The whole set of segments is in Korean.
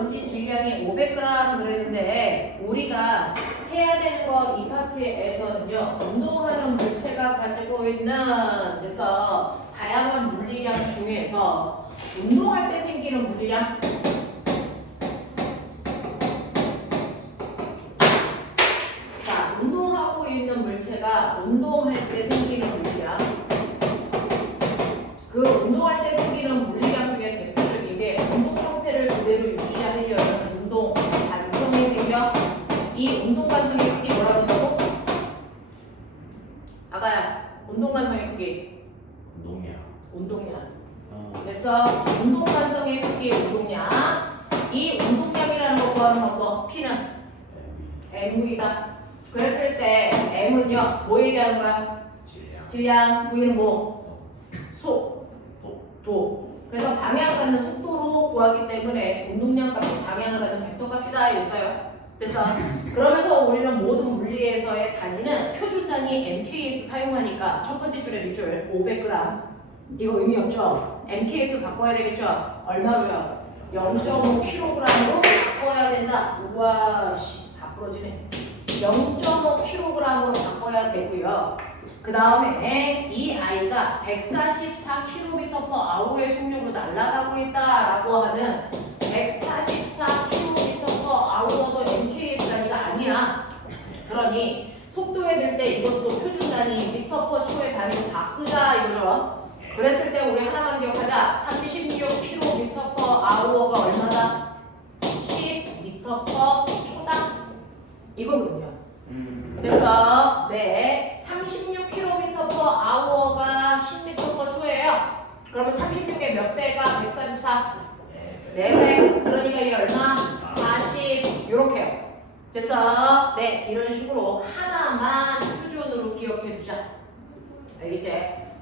던진 질량이 500g 그랬는데 우리가 해야 되는 거 이 파트에서는요. 운동하는 물체가 가지고 있는 그래서 다양한 물리량 중에서 운동할 때 생기는 물리량 자, 운동하고 있는 물체가 운동할 때 생기는 물리량 그 운동할 때 생기는 물리량 중에 대표적인 게 운동 상태를 그대로 유지하려는 운동 관성이 생겨 이 운동 관성의 크기 뭐라고 한다고? 아가야 운동 관성의 크기 운동량 그래서 운동 관성의 크기 운동량 이 운동량이라는 거 구하는 방법 P는 M이다. 그랬을 때 M은요 뭐 얘기하는 거야? 질량 V는 뭐? 도. 그래서 방향 갖는 속도로 구하기 때문에 운동량 값은 방향을 갖는 벡터 값이다 이랬어요. 됐어. 그러면서 우리는 모든 물리에서의 단위는 표준 단위 MKS 사용하니까 첫 번째 줄에 밑줄 500g 이거 의미 없죠? MKS 바꿔야 되겠죠? 얼마로요? 0.5kg으로 바꿔야 된다. 우와 다 부러지네. 0.5kg으로 바꿔야 되고요. 그 다음에 이 아이가 144km/h의 속력으로 날아가고 있다라고 하는 144km/h도 MKS 단위가 아니야. 그러니 속도에 들 때 이것도 표준 단위 m/초의 단위로 바꾸자 이거죠. 그랬을 때 우리 하나만 기억하자. 36km/h가 얼마다? 10m/초다. 이거거든요. 그래서 네 36km/h가 10m/초예요. 그러면 36의 몇 배가 144? 4배. 그러니까 이게 얼마? 40 이렇게요. 그래서 네 이런 식으로 하나만 표준으로 기억해 두자. 알겠지?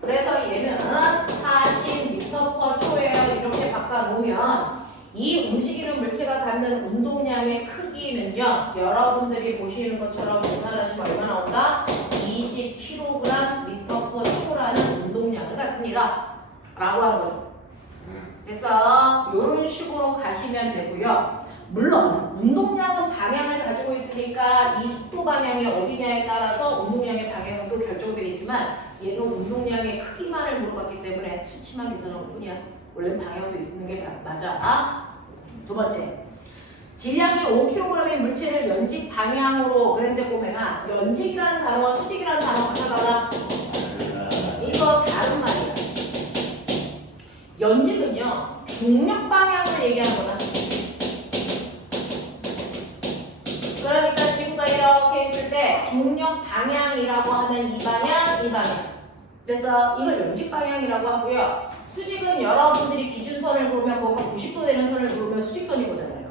그래서 얘는 40m/초예요. 이렇게 바꿔놓으면 이 움직이는 물체가 갖는 운동량의 크기는요. 여러분들이 보시는 것처럼 계산하시면 얼마 나온다? 20kg/m/초라는 운동량을 갖습니다. 라고 하는 거죠. 그래서 이런 식으로 가시면 되고요. 물론 운동량은 방향을 가지고 있으니까 이 속도 방향이 어디냐에 따라서 운동량의 방향은 또 결정되겠지만 얘는 운동량의 크기만을 물어봤기 때문에 수치만 계산한 것뿐이야. 원래 방향도 있는 게 맞아. 두 번째, 질량이 5kg의 물체를 연직 방향으로 그랬는데 보면은 연직이라는 단어와 수직이라는 단어가 하나가 이거 다른 말이야. 연직은요 중력 방향을 얘기하는 거다. 그러니까 지구가 이렇게 있을 때 중력 방향이라고 하는 이 방향, 이 방향. 그래서 이걸 연직 방향이라고 하고요. 수직은 여러분들이 기준선을 그으면 거기가 90도 되는 선을 그으면 수직선이 거잖아요.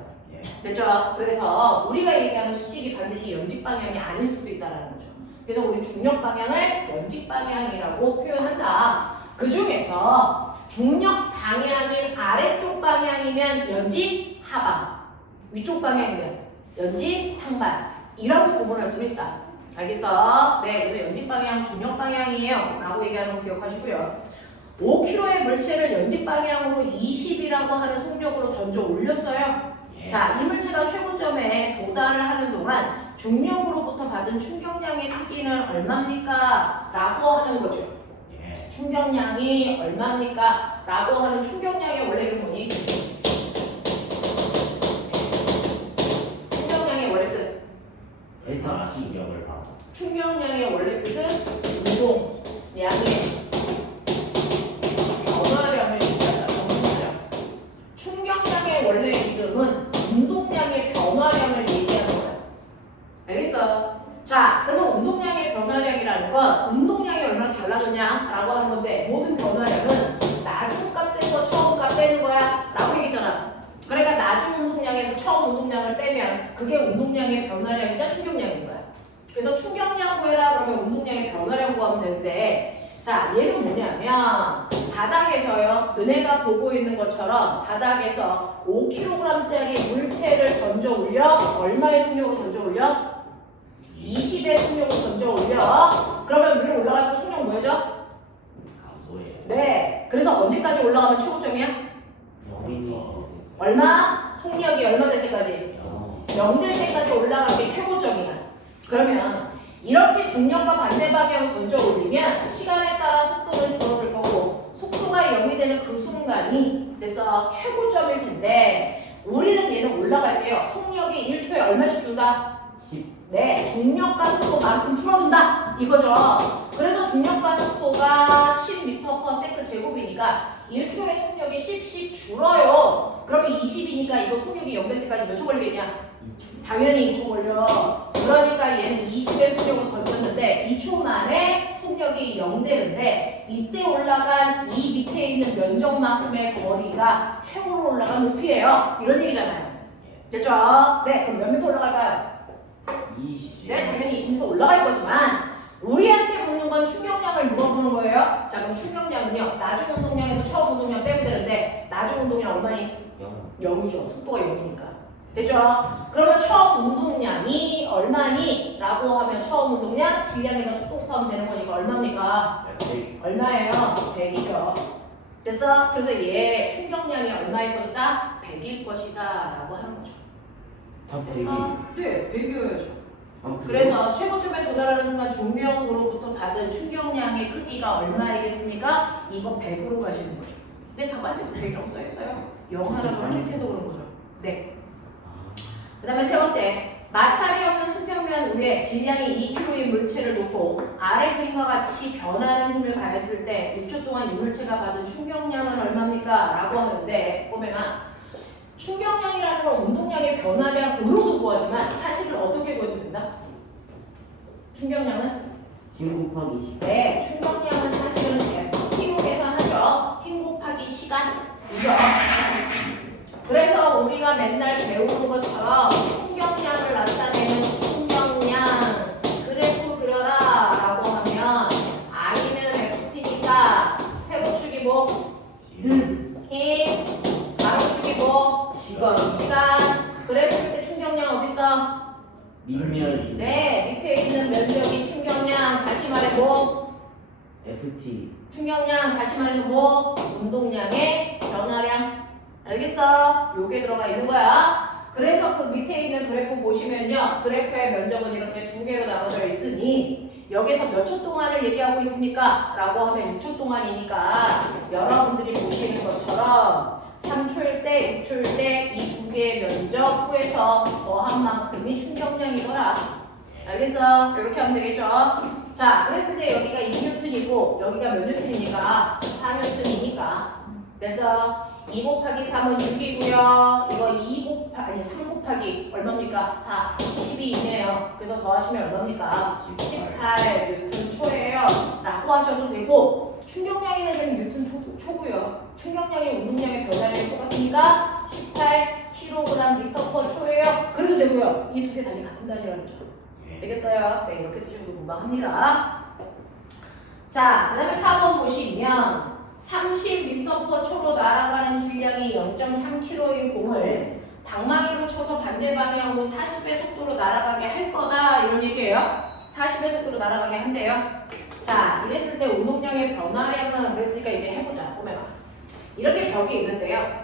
됐죠? 그래서 우리가 얘기하는 수직이 반드시 연직 방향이 아닐 수도 있다는 거죠. 그래서 우리 중력 방향을 연직 방향이라고 표현한다. 그 중에서 중력 방향인 아래쪽 방향이면 연직 하방, 위쪽 방향이면 연직 상반 이라고 구분할 수 있다. 알겠어? 네, 그래서 연직 방향, 중력 방향이에요 라고 얘기하는 거 기억하시고요. 5kg의 물체를 연직 방향으로 20이라고 하는 속력으로 던져 올렸어요. 자, 이 물체가 최고점에 도달을 하는 동안 중력으로부터 받은 충격량의 크기는 얼마입니까? 라고 하는 거죠. 충격량이 얼마입니까? 라고 하는 충격량의 원래 이름 뭐니? 충격량의 원래 뜻. 데이터 충격을 받아. 충격량의 원래 뜻은 운동량의 변화량을 얘기한다. 충격량의 원래 이름은 운동량의 변화량을 얘기하는 거야. 알겠어? 자, 그러면 운동량의 변화량이라는 건 운동량이 얼마나 달라졌냐라고 하는 건데 모든 변화량은 나중 값에서 처음 값 빼는 거야 라고 얘기했잖아. 그러니까 나중 운동량에서 처음 운동량을 빼면 그게 운동량의 변화량이자 충격량인 거야. 그래서 충격량 구해라 그러면 운동량의 변화량 구하면 되는데 자, 얘는 뭐냐면 바닥에서요. 너네가 보고 있는 것처럼 바닥에서 5kg짜리 물체를 던져 올려 얼마의 속력으로 던져 올려? 20의 속력으로 던져 올려. 그러면 위로 올라갈수록 속력 뭐여져? 감소해요. 네. 그래서 언제까지 올라가면 최고점이야? 0m. 얼마? 속력이 얼마 0될 때까지 올라간 게 최고점이야. 그러면 이렇게 중력과 반대 방향을 던져 올리면 시간에 따라 속도는 줄어들 거고 속도가 0이 되는 그 순간이 그래서 최고점일 텐데 우리는 얘는 올라갈 때요. 속력이 1초에 얼마씩 준다? 10. 네, 중력과 속도만큼 줄어든다 이거죠. 그래서 중력과 속도가 10m/s 제곱이니까 1초에 속력이 10씩 줄어요. 그러면 20이니까 이거 속력이 0 될 때까지 몇 초 걸리겠냐? 당연히 2초 걸려. 그러니까 얘는 20의 속력을 던졌는데 2초 만에 속력이 0 되는데 이때 올라간 이 밑에 있는 면적만큼의 거리가 최고로 올라간 높이예요. 이런 얘기잖아요. 됐죠? 네, 그럼 몇 미터 올라갈까요? 20. 네, 당연히 20m 올라갈 거지만 우리한테 묻는 건 충격량을 물어보는 거예요. 자, 그럼 충격량은요. 나중 운동량에서 처음 운동량 빼면 되는데 나중 운동량 얼마니? 0이죠. 속도가 0이니까. 됐죠? 그러면 처음 운동량이 얼마니? 라고 하면 처음 운동량 질량에다 속도 곱하면 되는 거니까 얼마입니까? 얼마예요? 100이죠. 됐어? 그래서 얘 충격량이 얼마일 것이다? 100일 것이다 라고 하는 거죠. 됐어? 네, 100이어야죠. 그래서 최고점에 도달하는 순간 중력으로부터 받은 충격량의 크기가 얼마이겠습니까? 이거 100으로 가시는 거죠. 근데 답안지도 100이라고 써있어요. 0 하나로 클릭해서 그런 거죠. 네. 그 다음에 세 번째, 마찰이 없는 수평면 위에 질량이 2kg인 물체를 놓고 아래 그림과 같이 변하는 힘을 가했을 때 6초 동안 이 물체가 받은 충격량은 얼마입니까? 라고 하는데 보면은 충격량이라는 건 운동량의 변화량으로도 구하지만 사실은 어떻게 구해도 된다? 충격량은? 힘 곱하기 10. 네, 충격량은 사실은 F로 계산하죠. 힘 곱하기 시간이죠. 그래서 우리가 맨날 배우는 것처럼 충격량을 나타내는 충격량 그래프 그려라 라고 하면 I는 FT니까 세로축이 뭐? 힘 가로축이 뭐? 시간. 그랬을 때 충격량 어딨어? 밑면이. 네, 밑에 있는 면적이 충격량 다시 말해 뭐? FT. 충격량 다시 말해서 뭐? 운동량의 변화량. 알겠어? 요게 들어가 있는 거야. 그래서 그 밑에 있는 그래프 보시면요. 그래프의 면적은 이렇게 두 개로 나눠져 있으니 여기서 몇 초 동안을 얘기하고 있습니까? 라고 하면 6초 동안이니까 여러분들이 보시는 것처럼 3초일 때, 6초일 때 이 두 개의 면적 후에서 더한 만큼이 충격량이더라. 알겠어? 이렇게 하면 되겠죠? 자, 그랬을 때 여기가 2뉴턴이고 여기가 몇 뉴턴이니까? 4뉴턴이니까 됐어? 2 곱하기 3은 6이고요. 이거 3 곱하기 얼마입니까? 4. 12이네요. 그래서 더하시면 얼마입니까? 18 뉴턴 초예요. 라고 하셔도 되고 충격량이 되는 뉴턴 초고요. 충격량이 운동량의 변화량이 똑같으니까 18kg/m 초예요. 그래도 되고요. 이 두 개 단위 같은 단위라는 거죠. 되겠어요? 네, 이렇게 쓰셔도 금방 합니다. 자, 그 다음에 4번 보시면 30m/초로 날아가는 질량이 0.3kg인 공을 방망이로 쳐서 반대 방향으로 40의 속도로 날아가게 할 거다 이런 얘기예요. 40의 속도로 날아가게 한대요. 자, 이랬을 때 운동량의 변화량은 그랬으니까 이제 해보자. 보면 이렇게 벽이 있는데요.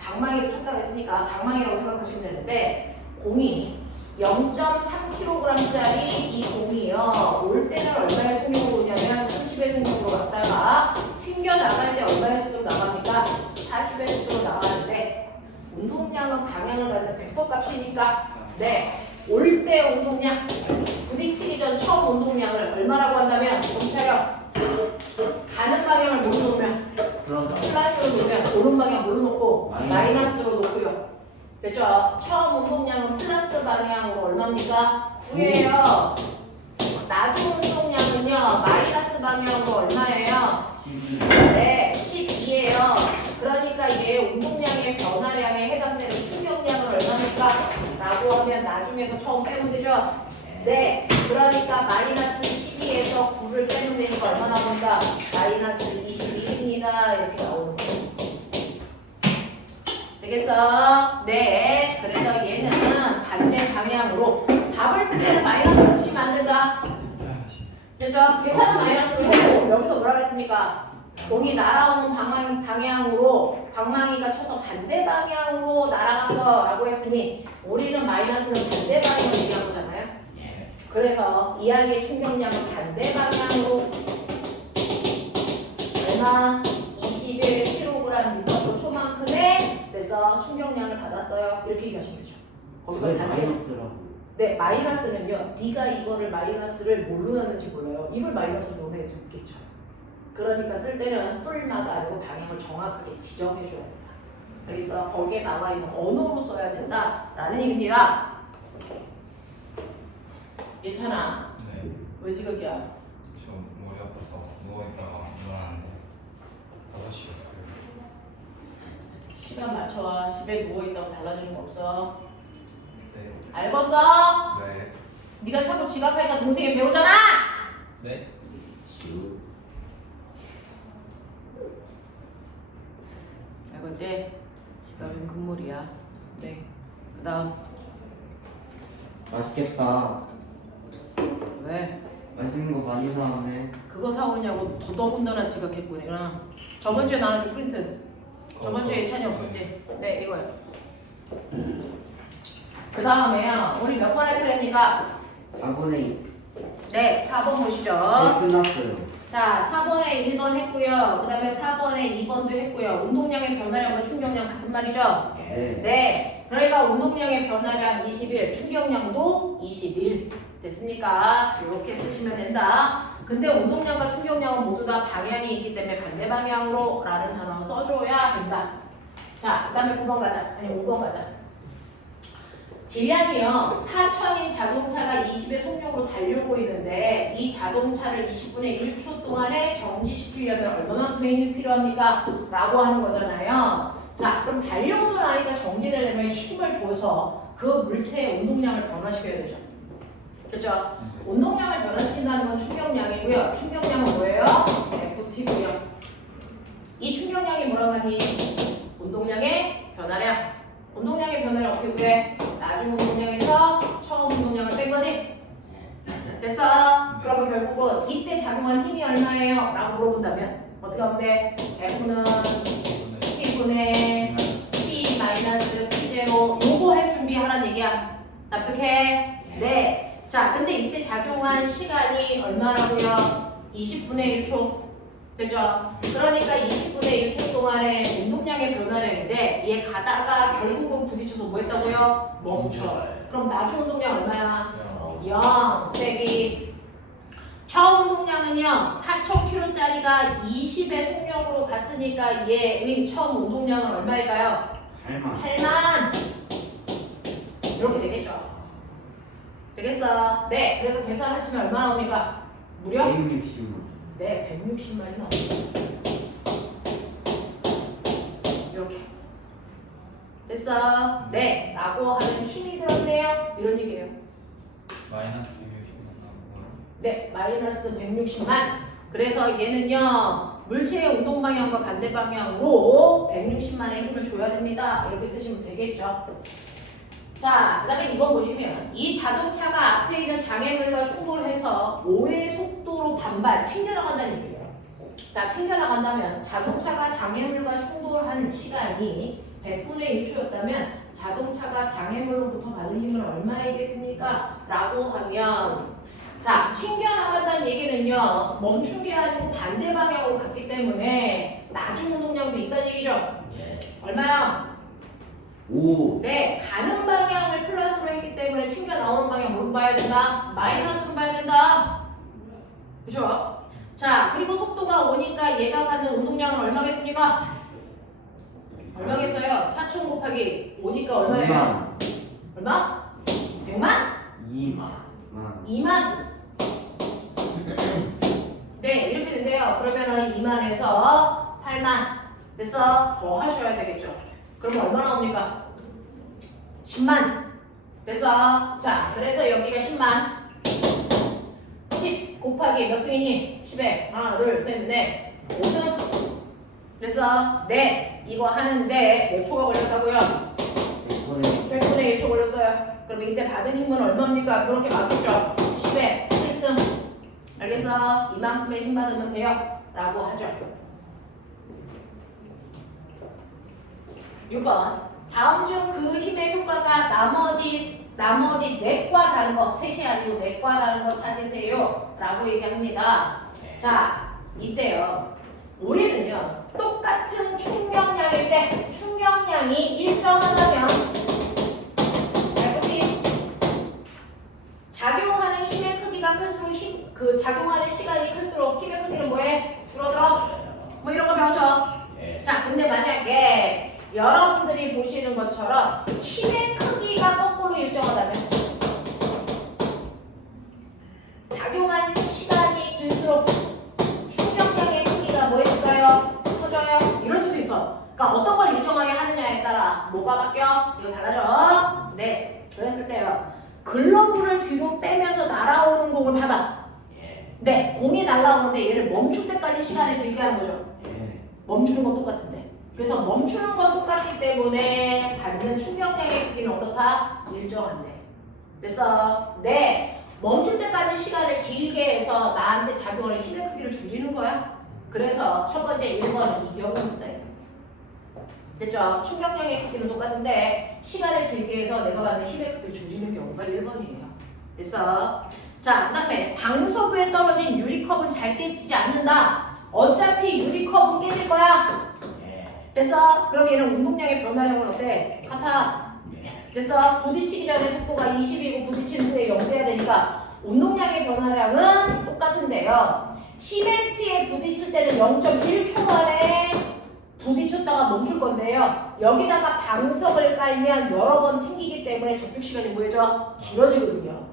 방망이로 쳤다고 했으니까 방망이라고 생각하시면 되는데 공이 0.3kg짜리 이 공이요. 올 때는 얼마의 속력으로 오냐면 30의 속력으로 갔다가 튕겨 나갈 때 얼마의 속도로 나갑니까? 40의 속도로 나가는데 운동량은 방향을 받는 벡터 값이니까 네. 올 때 운동량 부딪히기 전 처음 운동량을 얼마라고 한다면 검찰요. 가는 방향을 모르 놓으면 플러스로 놓으면 오른 방향 모르 놓고 마이너스로 놓고요. 됐죠? 처음 운동량은 플러스 방향으로 얼마입니까? 9예요. 나중 운동량은요. 마이너스 방향으로 얼마예요? 12. 네, 12예요. 그러니까 얘 운동량의 변화량에 해당되는 충격량은 얼마입니까? 라고 하면 나중에서 처음 빼면 되죠? 네, 그러니까 마이너스 12에서 9를 빼면 되니까 얼마 나옵니까? 마이너스 21입니다. 이렇게 나오는 거예요. 되겠어? 네. 그래서 얘는 반대 방향으로 답을 쓸 때는 마이너스로 쓰시면 안 된다. 그죠? 계산은 마이너스로 하고 여기서 뭐라 그랬습니까? 공이 날아오는 방향으로 방망이가 쳐서 반대 방향으로 날아갔어 라고 했으니 우리는 마이너스는 반대 방향을 얘기한 거잖아요. 예. 그래서 이항의 충격량은 반대 방향으로 얼마? 21kg 초만큼의 그래서 충격량을 받았어요. 이렇게 얘기하시면 되죠. 거기서 왜 반대. 마이너스라고? 네, 마이너스는요. 네가 이거를 마이너스를 뭘로 넣는지 몰라요. 이걸 마이너스로 넣는 애도 있겠죠. 그러니까 쓸 때는 뿔마다 아니고 방향을 정확하게 지정해 줘야 된다. 그래서 거기에 나와 있는 언어로 써야 된다라는 얘기입니다. 괜찮아? 네. 왜 지각이야? 저 머리 아파서 누워있다가 일어났는데 5시였어요. 시간 맞춰와. 집에 누워있다고 달라지는 거 없어. 네. 알겠어? 네. 네가 자꾸 지각하니까 동생이 배우잖아? 네. 지우. 알겠지? 지각은 금물이야. 네. 그 다음. 맛있겠다. 왜? 맛있는 거 많이 사왔네. 그거 사오냐고 더더군다나 지각했구나. 저번 주에 나눠준 프린트. 저번 주에 예찬이 없었지? 네, 이거요. 그 다음에요. 우리 몇 번 할 차례입니까? 4분의 2. 네, 4번 보시죠. 끝났어요. 자, 4번에 1번 했고요. 그 다음에 4번에 2번도 했고요. 운동량의 변화량과 충격량 같은 말이죠? 예. 네. 그러니까 운동량의 변화량 21, 충격량도 21. 됐습니까? 이렇게 쓰시면 된다. 근데 운동량과 충격량은 모두 다 방향이 있기 때문에 반대 방향으로 라는 단어 써줘야 된다. 자, 그 다음에 9번 가자. 아니, 5번 가자. 질량이요. 4천인 자동차가 20의 속력으로 달려오고 있는데 이 자동차를 20분의 1초 동안에 정지시키려면 얼마만큼의 힘이 필요합니까? 라고 하는 거잖아요. 자, 그럼 달려오는 아이가 정지되려면 힘을 줘서 그 물체의 운동량을 변화시켜야 되죠. 그렇죠? 운동량을 변화시킨다는 건 충격량이고요. 충격량은 뭐예요? FT고요. 이 충격량이 뭐라고 하니? 운동량의 변화량. 운동량의 변화를 어떻게 구해? 나중 운동량에서 처음 운동량을 뺀 거지? 됐어? 그러면 결국은 이때 작용한 힘이 얼마예요? 라고 물어본다면 어떻게 하면 돼? F는 P분의 P 마이너스 P0 요거 할 준비하라는 얘기야. 납득해? 네. 자, 근데 이때 작용한 시간이 얼마라고요? 20분의 1초. 됐죠? 그러니까 20분의 1초 동안의 운동량의 변화량인데 얘 가다가 결국은 부딪혀서 뭐 했다고요? 멈춰. 그럼 나중 운동량 얼마야? 0 빼기 처음 운동량은요 4,000km짜리가 20의 속력으로 갔으니까 얘의 처음 운동량은 얼마일까요? 8만. 8만 이렇게 되겠죠? 되겠어? 네, 그래서 계산하시면 얼마 나옵니까? 무려? 160만. 네, 160만이 나옵니다. 이렇게 됐어? 네, 라고 하는 힘이 들었네요. 이런 얘기예요. 마이너스 160만 나오고. 네, 마이너스 160만. 그래서 얘는요 물체의 운동 방향과 반대 방향으로 160만의 힘을 줘야 됩니다. 이렇게 쓰시면 되겠죠. 자, 그 다음에 2번 보시면 이 자동차가 앞에 있는 장애물과 충돌해서 5의 속도로 반발, 튕겨나간다는 얘기예요. 자, 튕겨나간다면 자동차가 장애물과 충돌한 시간이 100분의 1초였다면 자동차가 장애물로부터 받은 힘은 얼마이겠습니까? 라고 하면 자, 튕겨나간다는 얘기는요 멈춘 게 아니고 반대 방향으로 갔기 때문에 나중 운동량도 있다는 얘기죠. 예. 얼마야? 5. 네, 가는 방향을 플러스로 했기 때문에 튕겨 나오는 방향 뭘 봐야 된다? 마이너스로 봐야 된다. 그죠? 자, 그리고 속도가 오니까 얘가 갖는 운동량은 얼마겠습니까? 얼마겠어요? 4천 곱하기 5니까 얼마예요? 2만. 얼마? 100만? 2만. 2만? 네, 이렇게 된대요. 그러면은 2만에서 8만 됐어? 더 하셔야 되겠죠. 그러면 얼마 나옵니까? 10만 됐어? 자, 그래서 여기가 10만 10 곱하기 몇 승이니? 10에 하나 둘셋넷 5승 됐어? 네, 이거 하는데 몇 초가 걸렸다고요? 100분의 1초 걸렸어요. 그럼 이때 받은 힘은 얼마입니까? 그렇게 맞겠죠? 10에 1승 알겠어? 이만큼의 힘 받으면 돼요 라고 하죠. 6번. 다음 중 그 힘의 효과가 나머지 넷과 다른 거, 셋이 아니고 넷과 다른 거 찾으세요. 라고 얘기합니다. 자, 이때요. 우리는요, 똑같은 충격량일 때, 충격량이 일정하다면, 작용하는 힘의 크기가 클수록 작용하는 시간이 클수록 힘의 크기는 뭐해? 줄어들어? 뭐 이런 거 배우죠? 자, 근데 만약에 여러분들이 보시는 것처럼 힘의 크기가 거꾸로 일정하다면 작용하는 시간이 길수록 충격량의 크기가 뭐 해줄까요? 커져요? 이럴 수도 있어. 그러니까 어떤 걸 일정하게 하느냐에 따라 뭐가 바뀌어? 이거 달라져? 네, 그랬을 때요. 글러브를 뒤로 빼면서 날아오는 공을 받아. 네, 공이 날아오는데 얘를 멈출 때까지 시간을 길게 하는 거죠. 멈추는 건 똑같은데. 그래서 멈추는 건 똑같기 때문에 받는 충격량의 크기는 어떻다? 일정한데. 됐어? 네. 멈출 때까지 시간을 길게 해서 나한테 작용하는 힘의 크기를 줄이는 거야. 그래서 첫 번째 1번은 이 경우입니다. 됐죠? 충격량의 크기는 똑같은데 시간을 길게 해서 내가 받는 힘의 크기를 줄이는 경우가 1번이에요. 됐어? 자, 그 다음에 방석 위에 떨어진 유리컵은 잘 깨지지 않는다. 어차피 유리컵은 깨질 거야. 됐어? 그럼 얘는 운동량의 변화량은 어때? 같아. 됐어? 부딪히기 전에 속도가 20이고 부딪힌 후에 0 돼야 되니까 운동량의 변화량은 똑같은데요. 시멘트에 부딪힐 때는 0.1초 만에 부딪혔다가 멈출 건데요. 여기다가 방석을 깔면 여러 번 튕기기 때문에 접촉 시간이 뭐죠? 길어지거든요.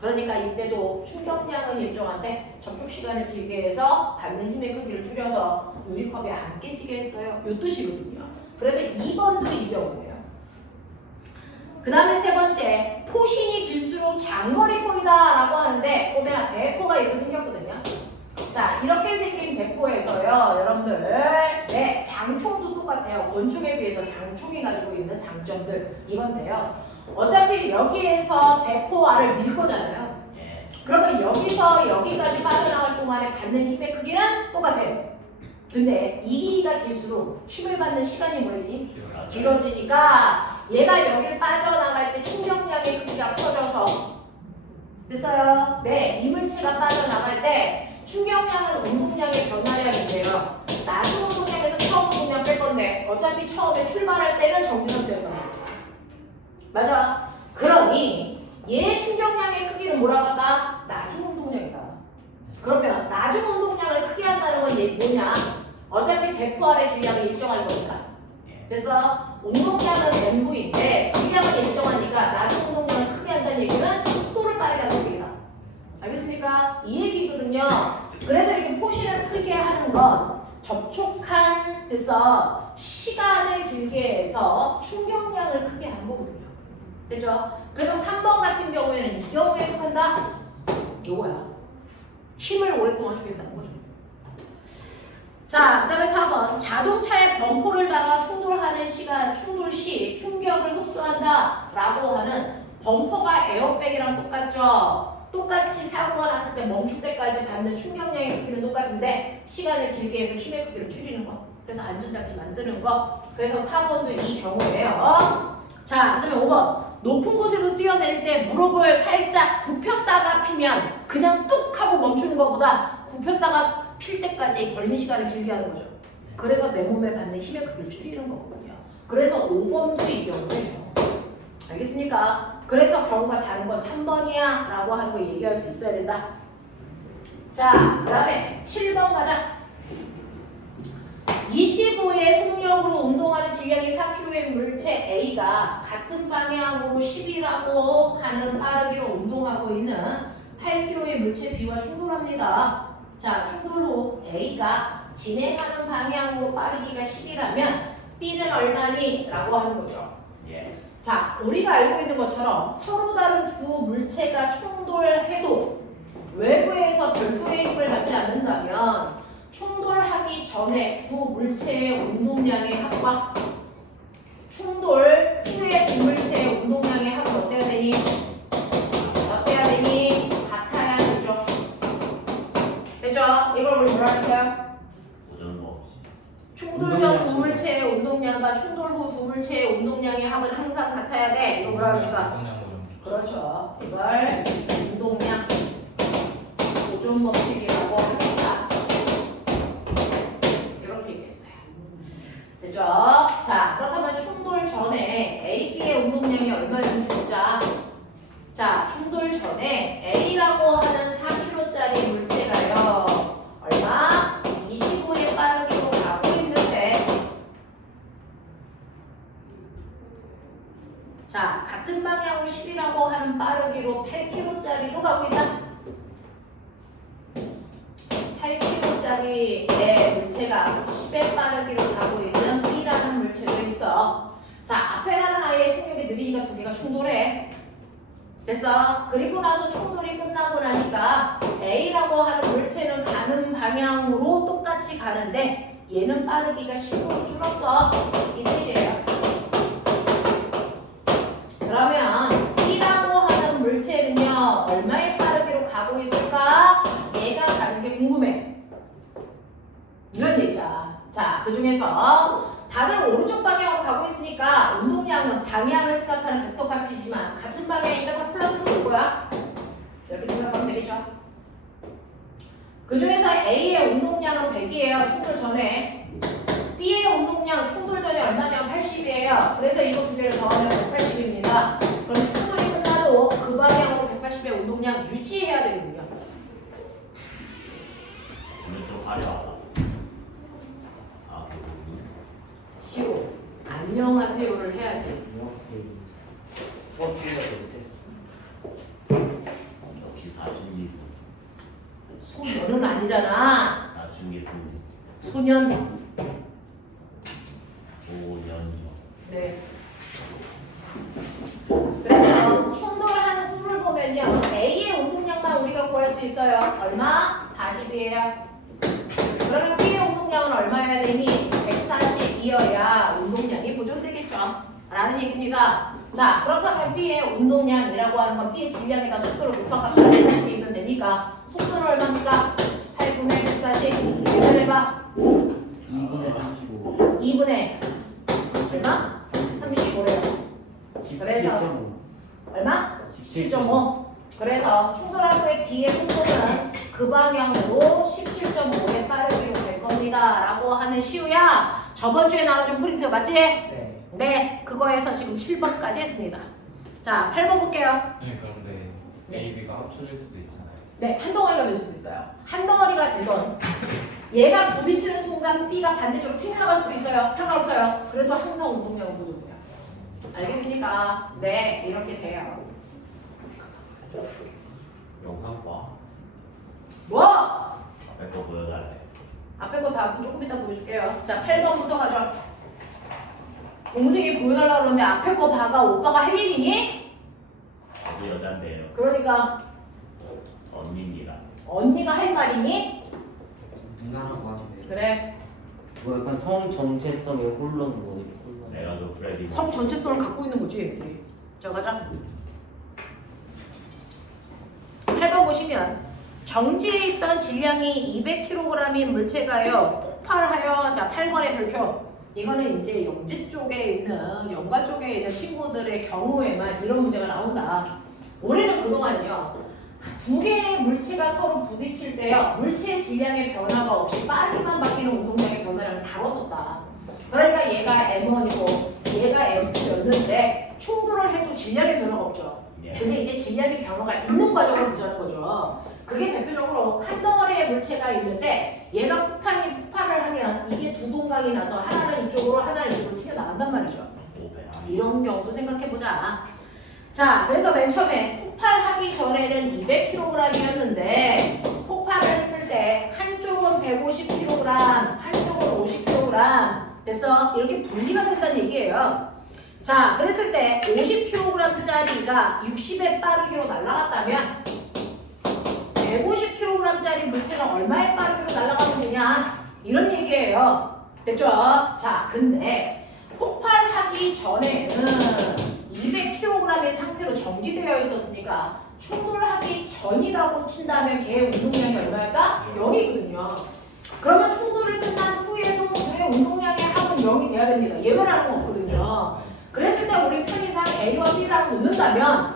그러니까 이때도 충격량은 일정한데 접촉 시간을 길게 해서 받는 힘의 크기를 줄여서 유리컵이 안 깨지게 했어요. 이 뜻이거든요. 그래서 2번도 이 경우예요. 그 다음에 세 번째, 포신이 길수록 장거리 포이다라고 하는데 꼬매가 대포가 이렇게 생겼거든요. 자, 이렇게 생긴 대포에서요, 여러분들, 네, 장총도 똑같아요. 권총에 비해서 장총이 가지고 있는 장점들 이건데요. 어차피 여기에서 대포알을 밀 거잖아요. 그러면 여기서 여기까지 빠져나갈 동안에 받는 힘의 크기는 똑같아요. 근데 이 길이가 길수록 힘을 받는 시간이 뭐지? 길어지니까 얘가 여기를 빠져나갈 때 충격량의 크기가 커져서 됐어요? 네, 이물체가 빠져나갈 때 충격량은 운동량의 변화량인데요. 낮은 운동량에서 처음 운동량 뺄 건데 어차피 처음에 출발할 때는 정지선 되는 거예요. 맞아. 그러니 얘의 충격량의 크기는 뭐라고 한다? 낮은 운동량이다. 그러면 낮은 운동량을 크게 한다는 건 얘 뭐냐? 어차피 대포알의 질량이 일정할 거니까. 그래서 운동량은 nv인데 질량은 일정하니까 낮은 운동량을 크게 한다는 얘기는 속도를 빠르게 한다는 얘기다. 알겠습니까? 이 얘기거든요. 그래서 이렇게 포신을 크게 하는 건 접촉한 됐어 시간을 길게 해서 충격량을 크게 하는 거거든요. 됐죠? 그래서 3번 같은 경우에는 이 경우에 속한다? 요거야. 힘을 오랫동안 주겠다는 거죠. 자, 그 다음에 4번. 자동차에 범퍼를 달아 충돌하는 시간, 충돌 시 충격을 흡수한다 라고 하는 범퍼가 에어백이랑 똑같죠? 똑같이 사고가 났을 때 멈출 때까지 받는 충격량의 크기는 똑같은데 시간을 길게 해서 힘의 크기를 줄이는 거. 그래서 안전장치 만드는 거. 그래서 4번도 이 경우예요. 자, 그 다음에 5번. 높은 곳에서 뛰어내릴 때 무릎을 살짝 굽혔다가 피면 그냥 뚝 하고 멈추는 것보다 굽혔다가 필 때까지 걸린 시간을 길게 하는 거죠. 그래서 내 몸에 받는 힘의 크기를 줄이는 거거든요. 그래서 5번도 이 경우예요. 알겠습니까? 그래서 경우가 다른 건 3번이야 라고 하는 거 얘기할 수 있어야 된다. 자, 그 다음에 7번 가자. 25의 속력으로 운동하는 질량이 4kg의 물체 A가 같은 방향으로 10이라고 하는 빠르기로 운동하고 있는 8kg의 물체 B와 충돌합니다. 자, 충돌 후 A가 진행하는 방향으로 빠르기가 10이라면 B는 얼마니? 라고 하는 거죠. 자, 우리가 알고 있는 것처럼 서로 다른 두 물체가 충돌해도 외부에서 별도의 힘을 받지 않는다면 충돌하기 전에 두 물체의 운동량의 합과 충돌 후에 두 물체의 운동량의 합은 어때야 되니? 어때야 되니? 같아야 되죠. 됐죠? 이걸 우리 뭐라 했어요? 오전도 없이. 충돌 전 두 물체의 운동량과 충돌 후 두 물체의 운동량의 합은 항상 같아야 돼. 이거 뭐라 합니까? 운동량으로 좀. 그렇죠. 이걸 운동량 보존 법칙이라고 합니다. 이렇게 얘기했어요. 됐죠? 자, 그렇다면 충돌 전에 A, B의 운동량이 얼마였는지 보자. 자, 충돌 전에 A라고 하는 4kg짜리 물체가요. 얼마? 25의 빠르기로 가고 있는데, 자, 같은 방향으로 10이라고 하는 빠르기로 8kg짜리로 가고 있다. 8kg짜리의 물체가 10의 빠르기로 가고 있는 B라는 물체도 있어. 자, 앞에 가는 아이의 속력이 느리니까 두 개가 충돌해. 됐어? 그리고 나서 충돌이 끝나고 나니까 A라고 하는 물체는 가는 방향으로 똑같이 가는데 얘는 빠르기가 10으로 줄었어. 이 뜻이에요. 그러면 B라고 하는 물체는요, 얼마의 빠르기로 가고 있을까? 얘가 가는 게 궁금해. 이런 얘기야. 자, 그 중에서 다들 오른쪽 방향으로 가고 있으니까 운동량은 방향을 생각하는 벡터값이지만 같은 방향이니까 다 플러스로 올 거야. 이렇게 생각하면 되겠죠? 그 중에서 A의 운동량은 100이에요. 충돌 전에. B의 운동량 충돌 전에 얼마냐면 80이에요. 그래서 이거 두 개를 더하면 180입니다. 그럼 충돌이 끝나도 그 방향으로 180의 운동량 유지해야 되거든요. 오늘 좀 화려하다. 아, 시오. 안녕하세요를 해야지. 수업 중에서 못했어. 역시 사춘기수. 소년은 아니잖아. 사춘기수는 소년. 5년이요. 네. 그래서 충돌하는 후를 보면요. A의 운동량만 우리가 구할 수 있어요. 얼마? 40이에요. 그러면 B의 운동량은 얼마여야 되니? 140이어야 운동량이 보존되겠죠. 라는 얘기입니다. 자, 그렇다면 B의 운동량이라고 하는 건 B의 질량에다 속도를 곱하값이 140이면 되니까 속도는 얼마입니까? 8분의 140. 계산해봐. 2분의 35. 2분의 얼마? 35래요. 그래서 얼마? 17.5. 그래서 충돌한 후에 B의 속도는 그 방향으로 17.5의 빠르기로 될 겁니다. 라고 하는 시우야. 저번 주에 나눠준 프린트 맞지? 네. 네. 그거에서 지금 7번까지 했습니다. 자, 8번 볼게요. 네, 그런데 A, B가 합쳐질 수도 있잖아요. 네. 한 덩어리가 될 수도 있어요. 한 덩어리가 되던 얘가 부딪히는 순간 B가 반대쪽으로 튀어나갈 수도 있어요. 상관없어요. 그래도 항상 운동량은 보존돼요. 알겠습니까? 네. 이렇게 돼요. 영상 봐. 뭐? 앞에 거 보여달래. 앞에 거 다 조금 이따 보여줄게요. 자, 8번부터 가죠. 동생이 보여달라고 그러는데 앞에 거 봐가 오빠가 혜린이니? 저도 여잔데요. 그러니까 언니입니다. 언니가 할 말이니? 누나라고 하지 왜? 그래. 뭐 약간 성 정체성이 홀로는 뭐 이렇게 홀로. 내가 그 프레디. 성 전체성을 갖고 있는 거지, 얘들이. 자, 가자. 8번 보시면 정지해 있던 질량이 200kg인 물체가요 폭발하여, 자 8번의 별표, 이거는 이제 영재 쪽에 있는 연가 쪽에 있는 친구들의 경우에만 이런 문제가 나온다. 올해는 그동안요 두 개의 물체가 서로 부딪힐 때요 물체의 질량의 변화가 없이 빠르기만 바뀌는 운동량의 변화량을 다뤘었다. 그러니까 얘가 M1이고 얘가 M2였는데 충돌을 해도 질량의 변화가 없죠. 예. 근데 이제 질량의 변화가 있는 과정을 보자는 거죠. 그게 대표적으로 한 덩어리의 물체가 있는데 얘가 폭발을 하면 이게 두 동강이 나서 하나는 이쪽으로 하나는 이쪽으로 튀어나간단 말이죠. 이런 경우도 생각해보자. 자, 그래서 맨 처음에 폭발하기 전에는 200kg이었는데 폭발을 했을 때 한쪽은 150kg, 한쪽은 50kg 됐어? 이렇게 분리가 된다는 얘기예요. 자, 그랬을 때 50kg짜리가 60의 빠르기로 날아갔다면 150kg짜리 물체는 얼마의 빠르기로 날아가면 되냐? 이런 얘기예요. 됐죠? 자, 근데 폭발하기 전에는 200kg의 상태로 정지되어 있었으니까 충돌하기 전이라고 친다면 걔의 운동량이 얼마였다? 0이거든요. 그러면 충돌을 끝난 후에도 그의 운동량의 합은 0이 돼야 됩니다. 예외라는 거 없거든요. 그랬을 때 우리 편의상 A와 B라고 놓는다면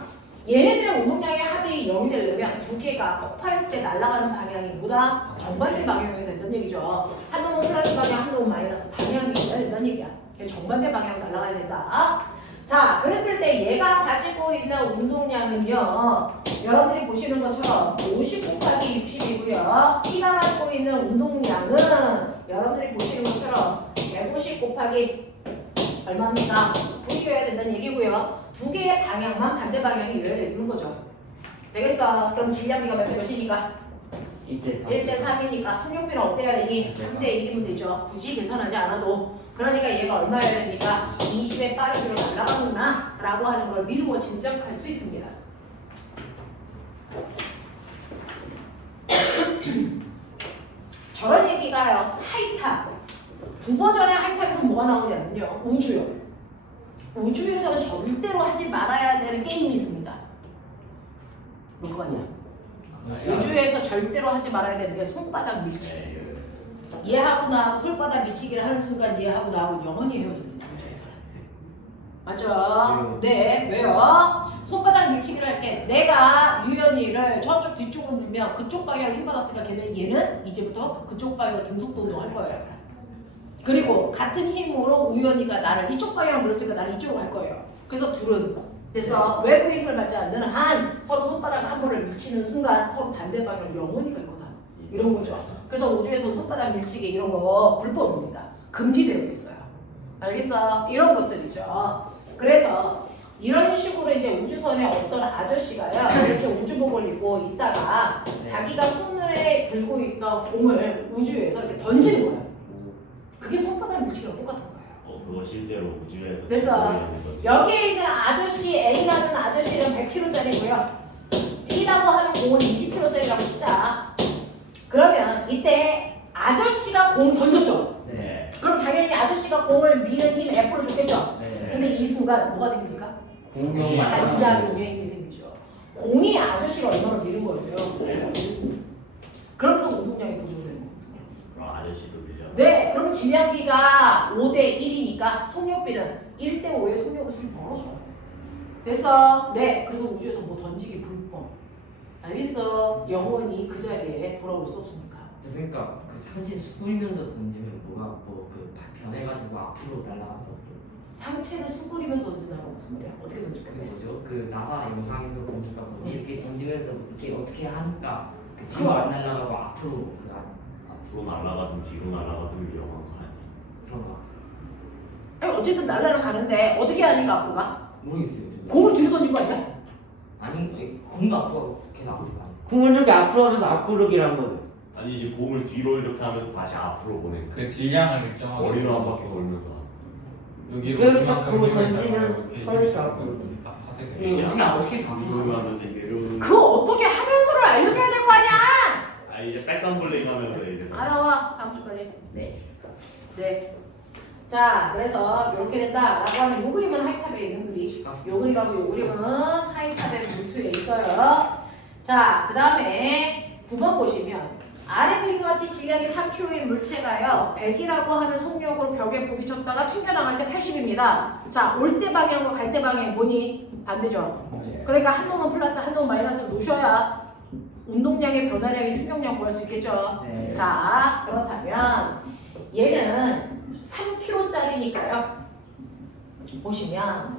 얘네들의 운동량의 합이 0이 되려면 두 개가 폭발했을 때 날아가는 방향이 뭐다? 정반대 방향이 된다는 얘기죠. 한 놈은 플러스 방향, 한 놈은 마이너스 방향이 돼야 된다는 얘기야. 정반대 방향으로 날아가야 된다. 자, 그랬을 때 얘가 가지고 있는 운동량은요. 여러분들이 보시는 것처럼 50 곱하기 60이고요. B가 가지고 있는 운동량은 여러분들이 보시는 것처럼 150 곱하기 얼마입니까? 9이어야 된다는 얘기고요. 두 개의 방향만 반대 방향이어야 되는 거죠. 되겠어? 그럼 질량비가 몇 대 몇이니까? 1대 3이니까 속력비는 어때야 되니? 3대 1이면 되죠. 굳이 계산하지 않아도. 그러니까 얘가 얼마여야 되니까 20의 빠르기로 날아가는구나 라고 하는 걸 미루어 짐작할 수 있습니다. 저런 얘기가요. 하이탑. 9버전의 하이탑에서 뭐가 나오냐면요. 우주요. 우주에서는 절대로 하지 말아야 되는 게임이 있습니다. 뭐거든요. 우주에서 절대로 하지 말아야 되는 게 손바닥 밀치기. 얘하고 나하고 손바닥 밀치기를 하는 순간 얘하고 나하고 영원히 헤어집니다. 우주에서는. 맞죠? 네. 왜요? 손바닥 밀치기를 할 때 내가 유연이를 저쪽 뒤쪽으로 밀면 그쪽 방향으로 힘 받았으니까 얘는 이제부터 그쪽 방향으로 등속도 운동할 거예요. 그리고 같은 힘으로 우연이가 나를 이쪽 방향으로 밀었으니까 나는 이쪽으로 갈 거예요. 그래서 둘은 그래서 외부의 힘을 받지 않는 한 서로 손바닥 한 번을 밀치는 순간 서로 반대 방향으로 영원히 갈 거다. 이런 거죠. 그래서 우주에서 손바닥 밀치기 이런 거 불법입니다. 금지되어 있어요. 알겠어? 이런 것들이죠. 그래서 이런 식으로 이제 우주선에 어떤 아저씨가요 이렇게 우주복을 입고 있다가 자기가 손에 들고 있던 공을 우주에서 이렇게 던지는 거예요. 그게 손바닥 밀치기랑 똑같은 거예요. 그거 실제로 우주에서 그래서 여기에 있는 아저씨 A라는 아저씨는 100kg짜리고요. B라고 하는 공은 20kg짜리라고 치자. 그러면 이때 아저씨가 공을 던졌죠. 네. 그럼 당연히 아저씨가 공을 미는 힘 F를 줬겠죠. 네. 근데 이 순간 뭐가 생깁니까? 공룡 반작용의 힘이 생기죠. 공이 아저씨를 얼마나 미는 거예요. 그러면서 운동량이 보존되는 거거든요. 그럼 아저씨도 밀려. 네, 그럼 질량비가 5대 1이니까 속력비는 1대 5의 속력이 벌어져요. 됐어? 네, 그래서 우주에서 뭐 던지기 불법. 알겠어? 영원히 그 자리에 돌아올 수 없으니까. 그러니까 그 상체 수그리면서 던지면 뭐가 뭐그 변해가지고 앞으로 날아간다고. 상체를 수그리면서 던진다는 건 무슨 말이야? 어떻게 그 던질건데? 뭐죠? 그 나사 영상에서 보니까 뭐지 이렇게 던지면서 이렇게 어떻게 하니까 그 그거 뒤로 안 날아가고 앞으로 그 안 앞으로 날아가든 뒤로 날아가든 위험한 거 아니야? 그런가 아니 어쨌든 날라는 가는데 어떻게 하니까 앞으로 가? 모르겠어요. 저도. 공을 뒤로 던진 거 아니야? 아니 공도 앞으로 계속 앞으로 가. 공을 이렇게 앞으로 하면서 앞구르기란 거예요. 아니 이제 공을 뒤로 이렇게 하면서 다시 앞으로 보내. 그 질량을 일정하게 머리로 한 바퀴 돌면서. 여기로 여기 딱 이만큼 그거 힘을 던지면 이렇게 서리가 앞으로. 딱 하세요. 이거 어떻게 해서 앞으로 위로 가? 가면서 내려오는. 그거 어떻게 하면서를 알려줘야 될 거 아니야? 아 이제 백덤블링 하면서 이제. 알아와 다음 주까지. 네. 네. 자, 그래서 이렇게 된다라고 하면 요 그림은 하이탑에 있는 그림. 요 그림하고 요 그림은 하이탑의 루트에 있어요. 자, 그 다음에 9번 보시면 아래 그림과 같이 질량이 3kg인 물체가요 100이라고 하는 속력으로 벽에 부딪혔다가 튕겨나갈 때 80입니다. 자, 올 때 방향과 갈 때 방향이 뭐니? 반대죠. 그러니까 한 놈은 플러스 한 놈은 마이너스 놓으셔야 운동량의 변화량의 충격량 구할 수 있겠죠. 네. 자, 그렇다면 얘는 3kg짜리니까요. 보시면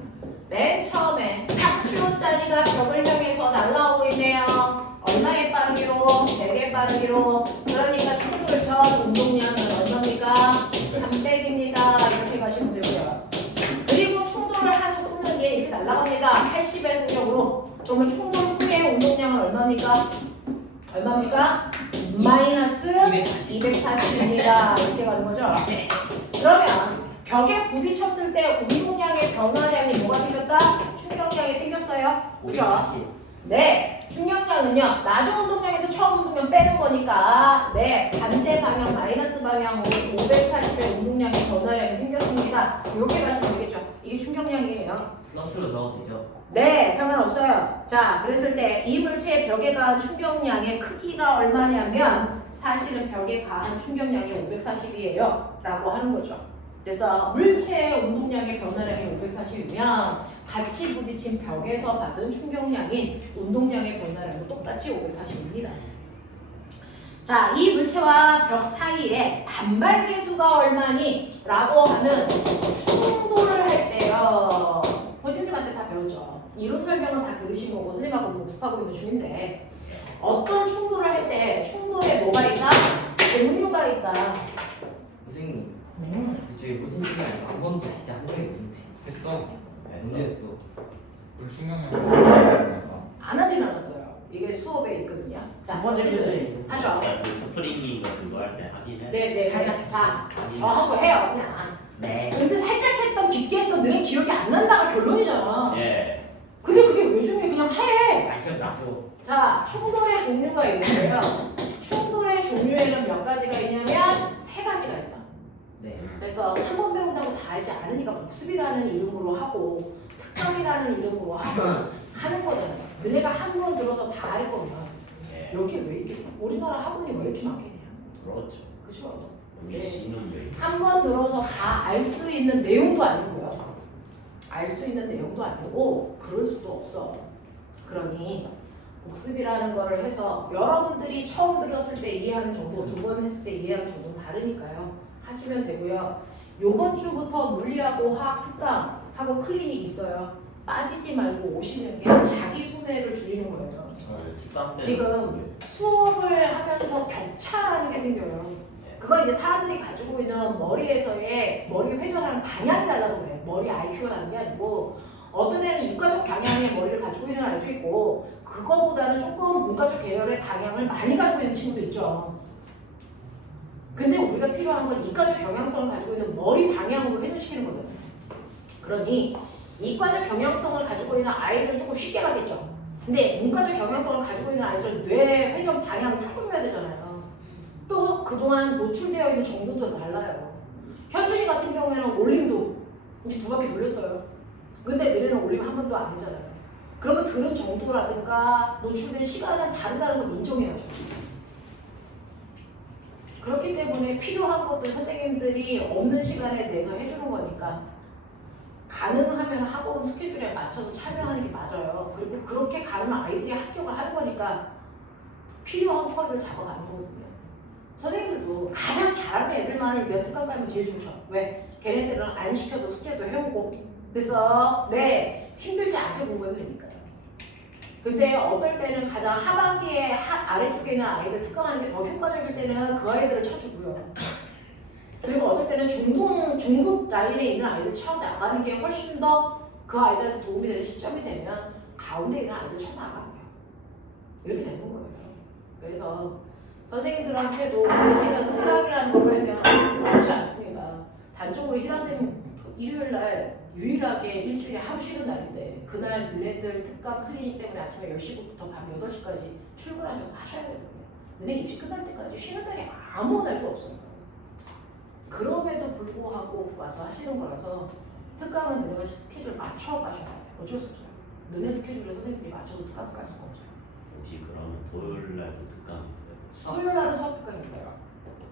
맨 처음에 3kg짜리가 벽을 향해서 날아오고 있네요. 얼마의 빠르기로? 100의 빠르기로. 그러니까 충돌 전 운동량은 얼마입니까? 300입니다. 이렇게 가시면 되고요. 그리고 충돌을 한 후는 얘 이렇게 날아갑니다. 80의 속력으로. 그러면 충돌 후의 운동량은 얼마입니까? 얼마입니까? 마이너스 240입니다. 이렇게 가는 거죠. 그러면 벽에 부딪혔을 때 운동량의 변화량이 뭐가 생겼다? 충격량이 생겼어요. 그죠? 네, 충격량은요. 나중 운동량에서 처음 운동량 빼는 거니까 네, 반대 방향 마이너스 방향으로 540의 운동량의 변화량이 생겼습니다. 이렇게 가시면 되겠죠. 이게 이게 충격량이에요. 플러스로 넣어도 되죠? 네, 상관없어요. 자, 그랬을 때 이 물체의 벽에 가한 충격량의 크기가 얼마냐면 사실은 벽에 가한 충격량이 540이에요 라고 하는 거죠. 그래서 물체의 운동량의 변화량이 540이면 같이 부딪힌 벽에서 받은 충격량인 운동량의 변화량도 똑같이 540입니다. 자, 이 물체와 벽 사이에 반발 계수가 얼마니? 라고 하는 충돌을 할 때요. 호진쌤한테 다 배웠죠. 이론 설명은 다 들으신 거고 선생님하고 복습하고 있는 중인데 어떤 충돌을 할 때 충돌에 뭐가 있다? 종류가 있다. 선생님 저희 호신님이 아니고 한 번도 진짜 한 적이 없는데 했어. 언제였어? 우리 충격량 안 하진 않았어요. 이게 수업에 있거든요. 자, 두 번째 어쨌든 교재에 하죠. 아까 그 스프링이 같은 거 할 때 하긴 했어. 네, 살짝. 자, 하긴 저 하고 해요, 그냥. 네. 근데 살짝 했던, 깊게 했던 너네 기억이 안 난다가 결론이잖아. 예. 근데 그게 왜 중요해? 그냥 해. 나죠. 자, 충돌의 종류가 있는데요. 충돌의 종류에는 몇 가지가 있냐면 세 가지가 있어. 네. 그래서 한 번 배운다고 다 알지 않으니까 복습이라는 이름으로 하고 특강이라는 이름으로 하고 하는 거잖아요. 너네가 한 번 들어서 다 알 거면 예. 여기 왜 이렇게 우리나라 학원이 왜 이렇게 많겠냐? 그렇죠. 그죠? 우리 씨는 왜? 한 번 들어서 다 알 수 있는 내용도 아니고요. 알 수 있는 내용도 아니고 그럴 수도 없어. 그러니 복습이라는 거를 해서 여러분들이 처음 들었을 때 이해하는 정도, 두 번 했을 때 이해하는 정도는 다르니까요. 하시면 되고요. 요번 주부터 물리하고 화학 특강하고 클리닉 있어요. 빠지지 말고 오시는 게 자기 손해를 줄이는 거예요. 특강 때 지금 수업을 하면서 격차라는 게 생겨요. 그거 이제 사람들이 가지고 있는 머리에서의 머리 회전하는 방향이 달라서 그래요. 머리 IQ가 다른 게 아니고 어떤 애는 이과적 방향의 머리를 가지고 있는 아이도 있고 그거보다는 조금 문과적 계열의 방향을 많이 가지고 있는 친구도 있죠. 근데 우리가 필요한 건 이과적 경향성을 가지고 있는 머리 방향으로 회전시키는 거거든요. 그러니 이과적 경향성을 가지고 있는 아이들은 조금 쉽게 가겠죠. 근데 문과적 경향성을 가지고 있는 아이들은 뇌 회전 방향을 틀어줘야 되잖아요. 또 그동안 노출되어 있는 정도도 달라요. 현준이 같은 경우에는 올림도 이제 2바퀴 돌렸어요. 근데 내년은 올림 한 번도 안 했잖아요. 그러면 들은 정도라든가 노출된 시간은 다르다는 건 인정해야죠. 그렇기 때문에 필요한 것들 선생님들이 없는 시간에 내서 해주는 거니까 가능하면 학원 스케줄에 맞춰서 참여하는 게 맞아요. 그리고 그렇게 가면 아이들이 합격을 하는 거니까 필요한 커리를 잡아가는 거거든요. 선생님들도 가장 잘하는 애들만을 위한 특강 가면 제일 좋죠. 왜? 걔네들은 안 시켜도 숙제도 해오고 그래서 힘들지 않게 공부해도 되니까요. 근데 어떨 때는 가장 하반기에 아래쪽에 있는 아이들 특강하는 게 더 효과적일 때는 그 아이들을 쳐주고요. 그리고 어떨 때는 중급 라인에 있는 아이들 쳐 나가는 게 훨씬 더 그 아이들한테 도움이 되는 시점이 되면 가운데 있는 아이들 쳐 나가고요. 이렇게 되는 거예요. 그래서 선생님들한테도 그 시간 특강이라는 걸 하면 그렇지 않습니다. 단적으로 희라쌤 일요일날 유일하게 일주일에 하루 쉬는 날인데 그날 너네들 특강 클리닉 때문에 아침에 10시부터 밤 8시까지 출근하셔서 하셔야 되거든요. 너네 입시 끝날 때까지 쉬는 날이 아무 날도 없어요. 그럼에도 불구하고 와서 하시는 거라서 특강은 너네가 스케줄 맞춰 가셔야 돼요. 어쩔 수 없어요. 너네 스케줄에 선생님들이 맞춰서 특강 갈 수가 없어요. 혹시 그러면 토요일 날도 특강 있어요? 수요일 날은 수업 특강 있어요.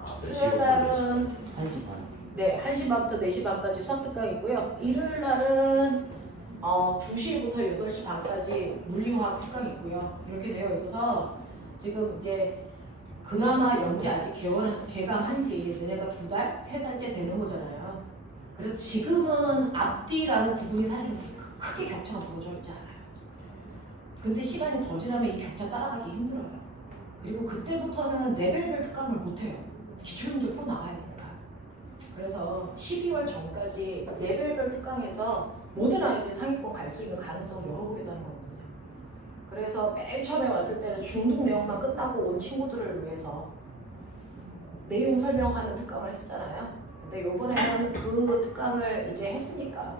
아, 수요일 날은 1시 반. 네, 1시 반부터 4시 반까지 수학 특강 있고요. 일요일 날은 2시부터 8시 반까지 물리화학 특강 있고요. 이렇게 되어 있어서 지금 이제 그나마 연기 아직 개강한 지 너네가 2달, 3달째 되는 거잖아요. 그래서 지금은 앞뒤라는 구분이 사실 크게 격차가 벌어져 있지 않아요. 근데 시간이 더 지나면 이 격차 따라가기 힘들어요. 그리고 그때부터는 레벨별 특강을 못해요. 기출문제 풀어 나가야 되니까. 그래서 12월 전까지 레벨별 특강에서 모든 아이들이 상위권 갈 수 있는 가능성을 열어보겠다는 거거든요. 그래서 맨 처음에 왔을 때는 중등 내용만 끝나고 온 친구들을 위해서 내용 설명하는 특강을 했었잖아요. 근데 이번에는 그 특강을 이제 했으니까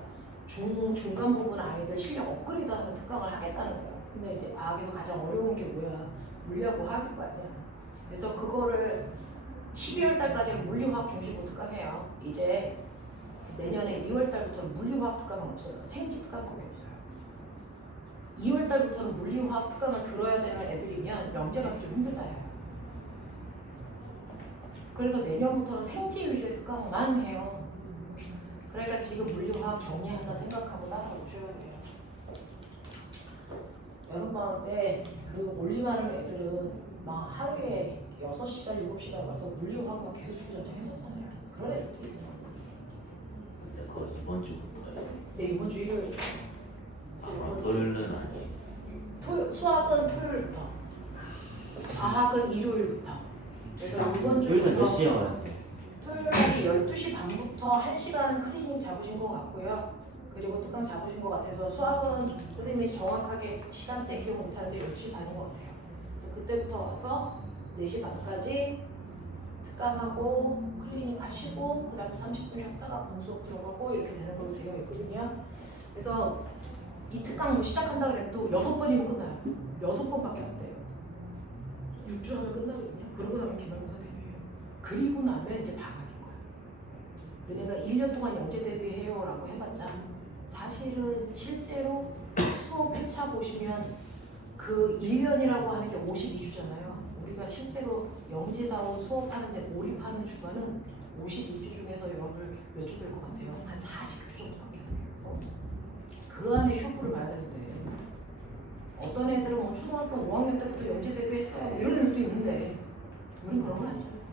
중간 부분 아이들 실력 업그레이드하는 특강을 하겠다는 거예요. 근데 이제 과학에서 가장 어려운 게 뭐야? 물리하고 화학일 거 아니야. 그래서 그거를 12월 달까지는 물리화학 중심으로 특강해요. 이제 내년에 2월달부터는 물리화학 특강은 없어요. 생지 특강밖에 없어요. 2월달부터는 물리화학 특강을 들어야 되는 애들이면 영재가 좀 힘들다 해요. 그래서 내년부터는 생지 위주의 특강만 해요. 그러니까 지금 물리화학 정리한다 생각하고 따라오셔야 돼요. 여름방학 때 그 올림하는 애들은 막 하루에 6시간, 7시간 와서 물리화학만 계속 주구장창 했었잖아요. 그런 애들도 있어. 근데 그거 이번 주부터요. 네, 이번 주 일요일. 아, 토요일은 아니에요. 수학은 토요일부터. 과학은 일요일부터. 그래서 이번 저희는 몇 시에 주부터 와요? 토요일까지 12시 반부터 1시간은 클리닝 잡으신 것 같고요. 그리고 특강 잡으신 것 같아서 수학은 선생님이 정확하게 시간대 기억 못하는데 12시 반인 것 같아요. 그래서 그때부터 와서 4시 반까지 특강하고 클리닝 가시고 그 다음에 30분 쉬었다가 공수업 들어가고 이렇게 되는 걸로 되어 있거든요. 그래서 이 특강 뭐 시작한다 그래도 6번이면 끝나요. 6번밖에 안 돼요. 6주 하면 끝나거든요. 그러고 나면 기말고사 대비해요. 그리고 나면 이제 방학인 거예요. 너네가 1년 동안 영재 대비해요 라고 해봤자 사실은 실제로 수업 회차 보시면 그 1년이라고 하는 게 52주잖아요. 우리가 실제로 영재다운 수업하는데 몰입하는 주간은 52주 중에서 여러분들 몇 주 될 것 같아요? 한 40주 정도밖에 안 돼요. 그 안에 쇼부를 봐야 되는데 어떤 애들은 뭐 초등학교 5학년 때부터 영재 대비했어요 이런 애들도 있는데 우린 그런 건 아니잖아요.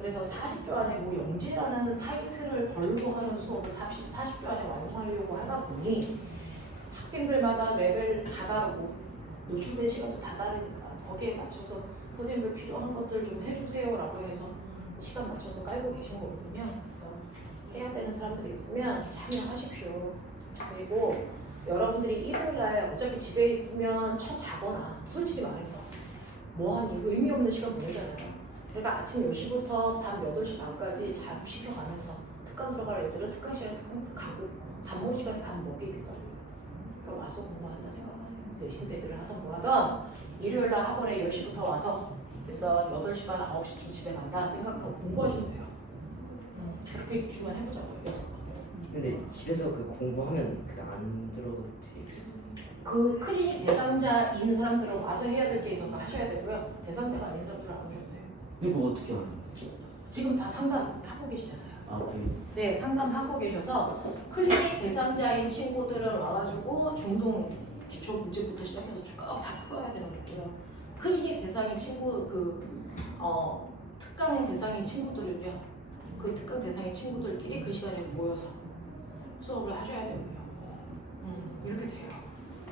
그래서 40주 안에 뭐 영재라는 타이틀을 걸고 하는 수업을 40주 안에 완성하려고 하다 보니 학생들마다 레벨 다 다르고 노출된 시간도 다 다르니까 거기에 맞춰서 선생님들 필요한 것들 좀 해주세요 라고 해서 시간 맞춰서 깔고 계신 거거든요. 그래서 해야 되는 사람들이 있으면 참여하십시오. 그리고 여러분들이 일요일날 어차피 집에 있으면 자거나 솔직히 말해서 뭐 한 의미 없는 시간 보내잖아요. 그러니까 아침 10시부터 밤 8시 반까지 자습시켜가면서 특강 들어갈 애들은 특강 시간에 특강 가고 밥 먹을 시간에 밥 먹이겠다. 그러니까 와서 공부한다 생각하세요. 내신 대비를 하던 뭐 하던 일요일날 학원에 10시부터 와서 그래서 8시 반 9시쯤 집에 간다 생각하고 공부하시면 돼요. 그렇게 6주만 해보자고요. 6번. 근데 집에서 그 공부하면 그냥 안 들어도 되겠죠? 그 클리닉 대상자인 사람들은 와서 해야 될 게 있어서 하셔야 되고요. 대상자가 아닌 사람들은 안 오셔도 돼요. 이거 어떻게 알아요? 지금 다 상담하고 계시잖아요. 아, 네, 상담하고 계셔서 클리닉 대상자인 친구들은 와가지고 중동 기초 문제부터 시작해서 쭉 다 풀어야 되는 거고요. 클리닉 대상인 친구 특강 대상인 친구들은요. 그 특강 대상인 친구들끼리 그 시간에 모여서 수업을 하셔야 되고요. 이렇게 돼요.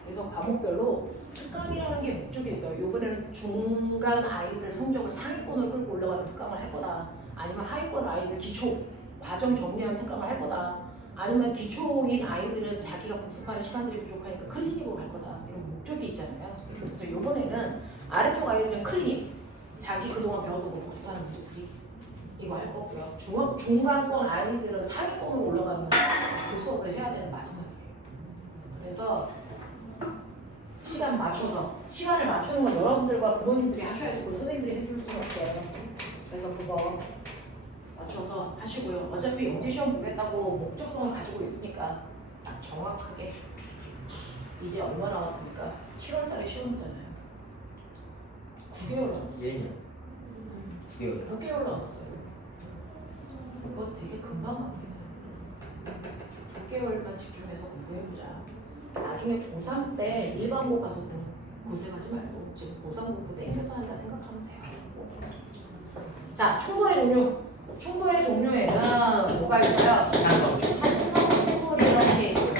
그래서 과목별로 특강이라는 게 목적이 있어요. 이번에는 중간 아이들 성적을 상위권을 끌고 올라가는 특강을 할 거다. 아니면 하위권 아이들 기초 과정 정리하는 특강을 할 거다. 아니면 기초인 아이들은 자기가 복습하는 시간들이 부족하니까 클리닉으로 갈 거다. 이런 목적이 있잖아요. 그래서 이번에는 아래쪽 아이들은 클리닉, 자기 그동안 배웠던 거 복습하는 문제풀이 이거 할 거고요. 중간권 아이들은 상위권으로 올라가는 그 수업을 해야 되는 마지막이에요. 그래서 시간을 맞추는 건 여러분들과 부모님들이 하셔야지 그걸 선생님들이 해줄 수는 없어요. 그래서 그거 맞춰서 하시고요. 어차피 영재 시험 보겠다고 목적성을 가지고 있으니까 딱 정확하게 이제 얼마 남았습니까? 7월달에 시험이잖아요. 9개월 남았어요. 1년 9개월 9개월 남았어요. 그거 되게 금방 갑니다. 9개월만 집중해서 공부해보자. 나중에 고3 때 일반고 가서 고생하지 말고 지금 고3 공부 땡겨서 한다 생각하면 돼요. 자, 충분의 종류. 충분의 종류에는 뭐가 있어요? 한성 충분이라는 게 있고요.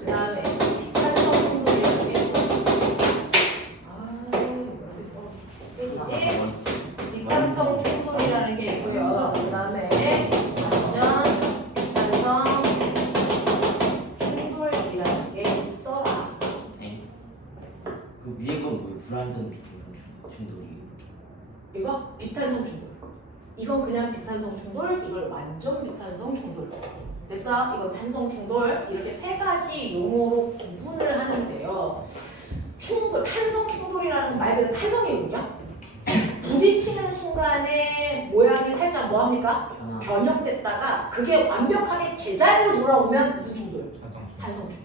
그 다음에 비탄성 충분이라는 게 있고. 비탄성 충분이라는 게 있고요. 그 다음에 완전 비탄성 충분이라는 게 있더라. 그 위에 건 뭐예요? 불완전 비탄성 충돌이 이거 비탄성 충돌. 이건 그냥 비탄성 충돌, 이걸 완전 비탄성 충돌. 됐어? 이건 탄성 충돌. 이렇게 세 가지 용어로 구분을 하는데요. 충돌, 탄성 충돌이라는 말 그대로 탄성이거든요. 부딪히는 순간 순간에 모양이 살짝 뭐합니까? 변화. 변형됐다가 그게 완벽하게 제자리로 돌아오면 무슨 충돌? 탄성 충돌.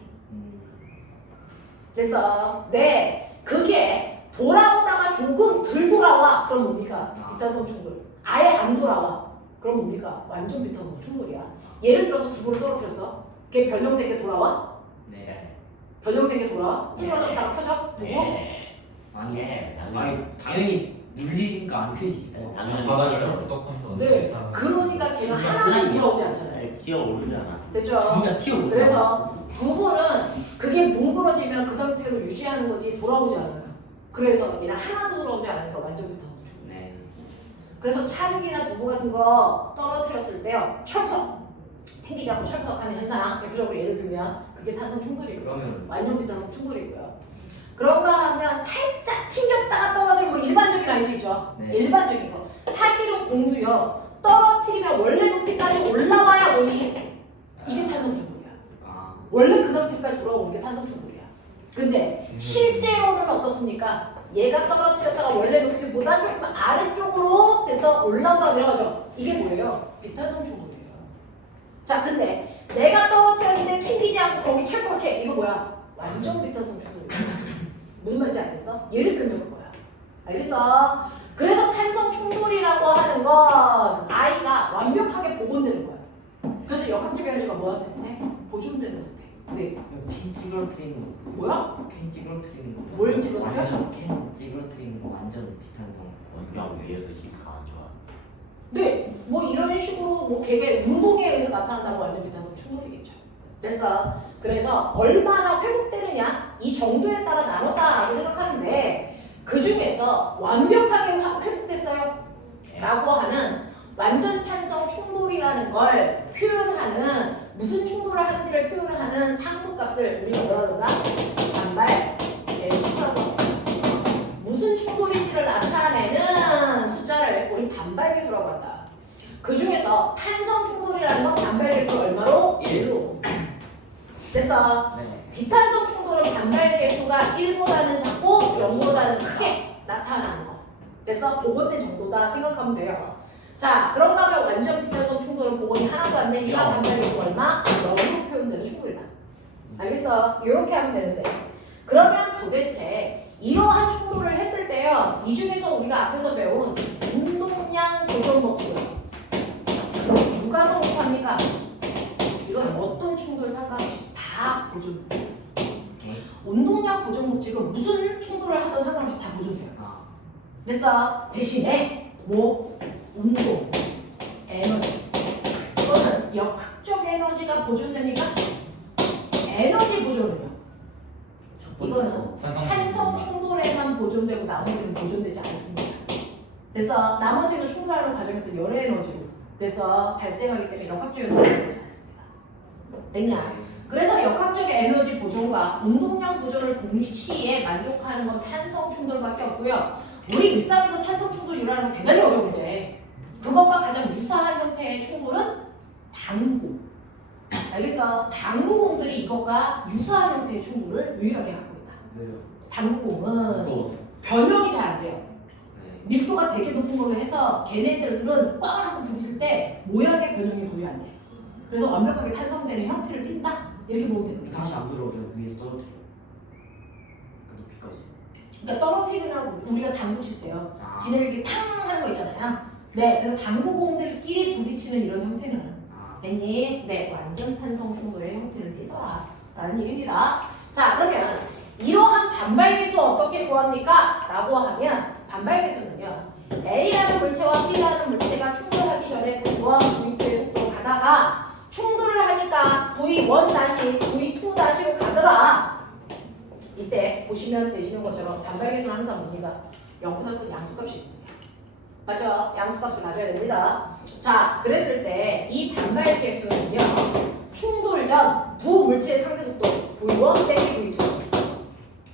됐어. 네, 그게 돌아오다가 조금 덜 돌아와. 그럼 뭡니까? 비탄성 충돌. 아예 안 돌아와. 그럼 뭡니까? 완전 비탄성 충돌이야. 예를 들어서 두부를 떨어뜨렸어. 그게 변형된 게 돌아와? 네. 변형된 게 돌아와? 찌그러졌다가 펴져? 두부? 네. 아니, 당연히. 아니 당연히 눌리니까 안 펴지. 당연히. 바닥에 쩔뚝하면서 네. 그러니까 걔는 하나도 돌아오지 않잖아요. 튀어오르지 않아. 됐죠? 진짜 튀어. 그래서 두부는 그게 뭉그러지면 그 상태로 유지하는 거지 돌아오지 않아요. 그래서 얘는 하나도 돌아오지 않으니까 완전 비탄성 충돌. 네. 그래서 찰흙이나 두부 같은 거 떨어뜨렸을 때요. 철퍽! 튕기지 않고 철퍽하는 현상. 대표적으로 예를 들면 그게 탄성 충돌이고요. 그러면 완전 비탄성 충돌이고요. 그런가 하면 살짝 튕겼다가 떨어지는 뭐 일반적인 아이도 있죠. 네. 일반적인 거. 사실은 공도요. 떨어뜨리면 원래 높이까지 올라와야 오니 이게 탄성 충돌이야. 아 원래 그 상태까지 돌아오는 게 탄성 충돌이야. 근데 실제로는 어떻습니까? 얘가 떨어뜨렸다가 원래 높이보다 조금 아래쪽으로 돼서 올라가 내려가죠. 이게 뭐예요? 비탄성 충돌이에요. 자, 근데 내가 떨어뜨렸는데 튕기지 않고 거기 철퍽해. 이거 뭐야? 완전 비탄성 충돌이야. 무슨 말인지 알겠어? 예를 들면 그거야. 알겠어? 그래서 탄성 충돌이라고 하는 건 아이가 완벽하게 복원되는 거야. 그래서 역학적 에너지가 뭐한테 돼? 보존되는 것 같아. 네. 캔 찌그러뜨리는 거. 뭐야? 캔 찌그러뜨리는 거. 뭘 찌그러뜨려? 완전 캔 찌그러뜨리는 거 완전 비탄성. 원격 위에서 힘 가져와. 네, 뭐 이런 식으로 뭐 걔의 운동에 의해서 나타난다고 완전 비탄성 충돌이겠죠. 됐어. 그래서 얼마나 회복되느냐 이 정도에 따라 나눴다라고 생각하는데 그 중에서 완벽하게 회복됐어요 라고 하는 완전 탄성 충돌이라는 걸 표현하는 무슨 충돌을 하는지를 표현하는 상수값을 우리가 뭐라 그러나 반발 계수라고 합니다. 무슨 충돌인지를 나타내는 숫자를 우리 반발 계수라고 한다. 그 중에서 탄성 충돌이라는 건 반발 계수 얼마로? 1로. 됐어. 네. 비탄성 충돌은 반발 계수가 1보다는 작고 0보다는 크게 나타나는 거. 됐어? 복원된 정도다 생각하면 돼요. 자, 그런가 하면 완전 비탄성 충돌은 복원이 하나도 안 되니까 반발 계수 얼마? 0으로 표현되는 충돌이다. 알겠어? 이렇게 하면 되는데 그러면 도대체 이러한 충돌을 했을 때요. 이 중에서 우리가 앞에서 배운 운동량 보존 법칙은 누가 성립합니까? 이건 어떤 충돌 상관없이 다 보존. 운동량 보존 법칙은 무슨 충돌을 하든 상관없이 다 보존돼요. 아 됐어? 대신에 뭐 운동, 에너지 이거는 역학적 에너지가 보존됩니까? 에너지 보존은요. 이거는 탄성 충돌에만 보존되고 나머지는 보존되지 않습니다. 그래서 나머지는 충돌하는 과정에서 여러 에너지로 그래서 발생하기 때문에 역학적 에너지가 되지 않습니다. 됐냐? 그래서 역학적 에너지 보존과 운동량 보존을 동시에 만족하는 건 탄성 충돌밖에 없고요. 우리 일상에서 탄성 충돌 일어나는 건 대단히 어려운데 그것과 가장 유사한 형태의 충돌은 당구공. 알겠어? 당구공들이 이것과 유사한 형태의 충돌을 유일하게 갖고 있다. 왜요? 당구공은 무거워서. 변형이 잘 안 돼요. 네. 밀도가 되게 높은 걸로 해서 걔네들은 꽝 하고 부딪힐 때 모양의 변형이 거의 안 돼. 그래서 완벽하게 탄성되는 형태를 띈다? 이렇게 보면 되거든요. 다시 안 들어오죠. 위에서 떨어뜨려. 그 높이까지. 그러니까 떨어뜨리는 우리가 당구 칠 때요. 아. 지네들이 탕 하는 거 있잖아요. 네, 그래서 당구공들끼리 부딪히는 이런 형태는 아. 됐니? 네, 완전 탄성 충돌의 형태를 띠더라 라는 얘기입니다. 자, 그러면 이러한 반발계수 어떻게 구합니까? 라고 하면 반발계수는요. A라는 물체와 B라는 물체가 충돌하기 전에 V1, V2의 속도로 가다가 충돌을 하니까 V1 다시 V2 로 가더라. 이때 보시면 되시는 것처럼 반발계수는 항상 뭡니까? 0보다 큰 양수값이 있습니다. 맞죠? 양수값을 가져야 됩니다. 자, 그랬을 때 이 반발계수는요. 충돌 전 두 물체의 상대속도 V1 빼기 V2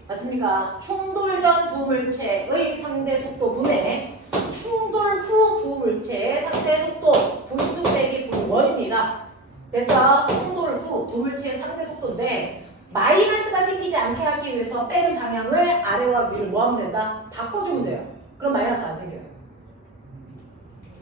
맞습니까? 충돌 전 두 물체의 상대속도 분의 충돌 후 두 물체의 상대속도 V2 빼기 V1입니다. 그래서 충돌 후 두 물체의 상대속도인데 마이너스가 생기지 않게 하기 위해서 빼는 방향을 아래와 위를 뭐 하면 된다? 바꿔주면 돼요. 그럼 마이너스 안 생겨요.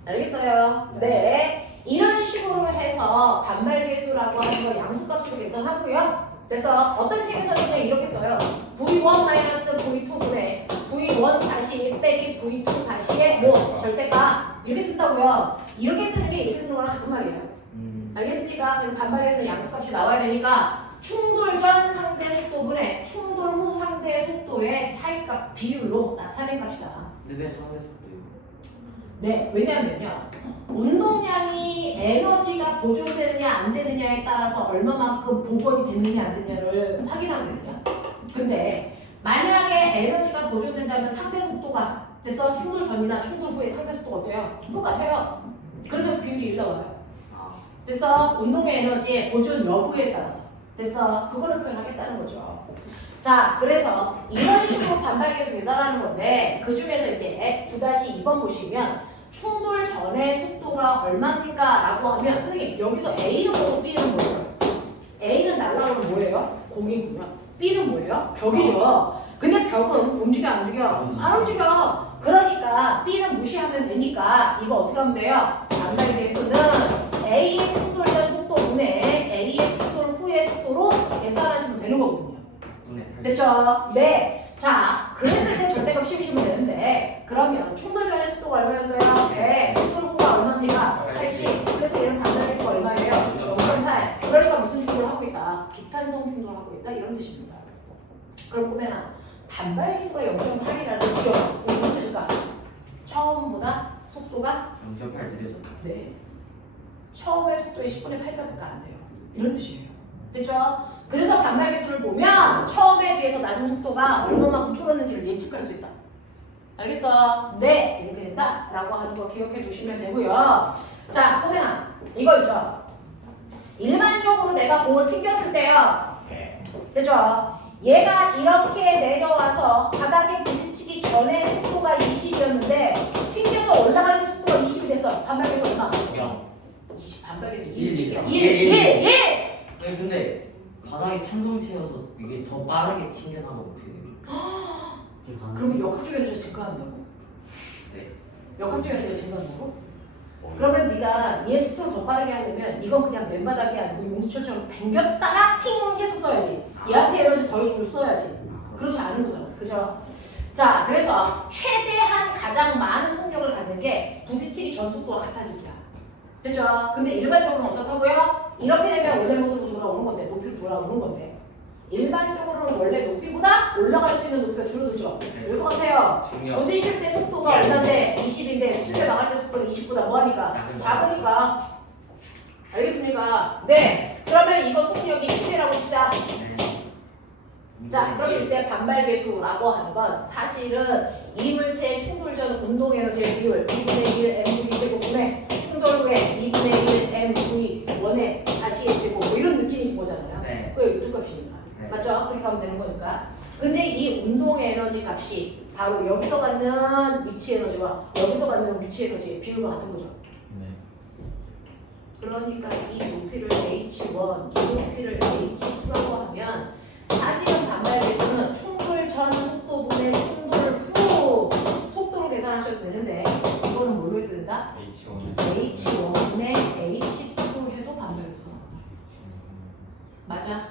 알겠어요? 네. 이런 식으로 해서 반발계수라고 하는 거 양수값으로 계산하고요. 그래서 어떤 책에서는 그냥 이렇게 써요. V1 마이너스 V2분의 V1 다시 빼기 V2 다시의 뭐 절대값 이렇게 쓴다고요. 이렇게 쓰는 게 이렇게 쓰는 거랑 같은 말이에요. 알겠습니까? 그래서 반발계수는 양수값이 나와야 되니까 충돌 전 상대 속도분의 충돌 후 상대 속도의 차이값 비율로 나타낸 값이다. 근데 왜 상대 속도예요? 네, 왜냐면요. 운동량이 에너지가 보존되느냐 안 되느냐에 따라서 얼마만큼 복원이 됐느냐 안 됐느냐를 확인하거든요. 근데 만약에 에너지가 보존된다면 상대 속도가 그래서 충돌 전이나 충돌 후에 상대 속도가 어때요? 똑같아요. 그래서 비율이 일러와요. 아, 그래서 운동의 에너지의 보존 여부에 따라서 그래서 그거를 표현하겠다는 거죠. 자, 그래서 이런 식으로 반발계수 계산하는 건데 그 중에서 이제 9-2번 보시면 충돌 전의 속도가 얼마입니까? 라고 하면 선생님 여기서 A는 뭐고 B는 뭐예요? A는 날라오면 뭐예요? 공이고요. B는 뭐예요? 벽이죠. 근데 벽은 움직여 안 움직여? 안 움직여. 그러니까 B는 무시하면 되니까 이거 어떻게 하면 돼요? 반발계수는 A의 충돌 전 속도분의 A의 충돌 후의 속도로 계산하시면 되는 거거든요. 분의 80. 됐죠? 네. 자, 그랬을 때 절대값 씌우시면 되는데 그러면 충돌 전의 속도가 얼마였어요? 100. 충돌 후가 얼마입니까? 80. 그래서 얘는 반발계수가 얼마예요? 0.8. 그러니까 무슨 충돌을 하고 있다? 기탄성 충돌을 하고 있다? 이런 뜻입니다. 그럼 보면 반발계수가 0.8이라는 게 무슨 뜻일까? 처음보다 속도가 0.8 느려졌다. 네. 처음의 속도의 10분의 8배밖에 안 돼요. 이런 뜻이에요. 됐죠? 그래서 반발계수를 보면 처음에 비해서 낮은 속도가 얼마만큼 줄었는지를 예측할 수 있다. 알겠어? 네, 이렇게 된다. 라고 하는 거 기억해 두시면 되고요. 자, 호명아, 이거 있죠? 일반적으로 내가 공을 튕겼을 때요. 됐죠? 얘가 이렇게 내려와서 바닥에 부딪히기 전에 속도가 20이었는데 튕겨서 올라갈 때 속도가 20이 됐어. 반발계수 얼마? 20, 반발계수 1. 아니 근데 바닥이 탄성체여서 이게 더 빠르게 튕겨나면 어떻게 돼요? 그러면 역학적 에너지가 증가한다고? 네. 역학적 에너지가 증가한다고? 그러면 네가 얘 속도를 더 빠르게 하려면 이건 그냥 맨바닥이 아니고 용수철처럼 당겼다가 팅해서 써야지. 얘한테 에너지 더 주고 써야지. 그렇지 않은 거잖아. 그죠? 자, 그래서 최대한 가장 많은 속력을 갖는 게 부딪히기 전 속도와 같아지기야. 됐죠? 근데 일반적으로는 어떻다고요? 이렇게 되면 원래 모습으로 돌아오는 건데, 높이로 돌아오는 건데. 일반적으로는 원래 높이보다 올라갈 수 있는 높이가 줄어들죠? 왜 것 같아요? 중력. 부딪힐 때 속도가 얼마인데 20인데 튕겨 나갈 때 속도가 20보다 뭐하니까? 작으니까. 알겠습니까? 네. 그러면 이거 속력이 10이라고 치자. 자, 그럼 이때 반발계수라고 하는 건 사실은 이물체의 충돌 전 운동 에너지의 비율 2분의 1 mv 제곱분의 충돌 후에 2분의 1 mv 원의 다시의 제곱 뭐 이런 느낌인 거잖아요. 네. 그게 루트 값이니까. 네. 맞죠? 그렇게 하면 되는 거니까. 근데 이 운동 에너지 값이 바로 여기서 갖는 위치 에너지와 여기서 갖는 위치 에너지의 비율과 같은 거죠. 네. 그러니까 이 높이를 h1, 이 높이를 h2라고 하면 사실은 반발계수는 충돌 전 속도분의 충돌 후 속도로 계산하셔도 되는데 이거는 뭘로 해도 된다? h1분의 h2 해도 반발계수가 나와요. 맞아?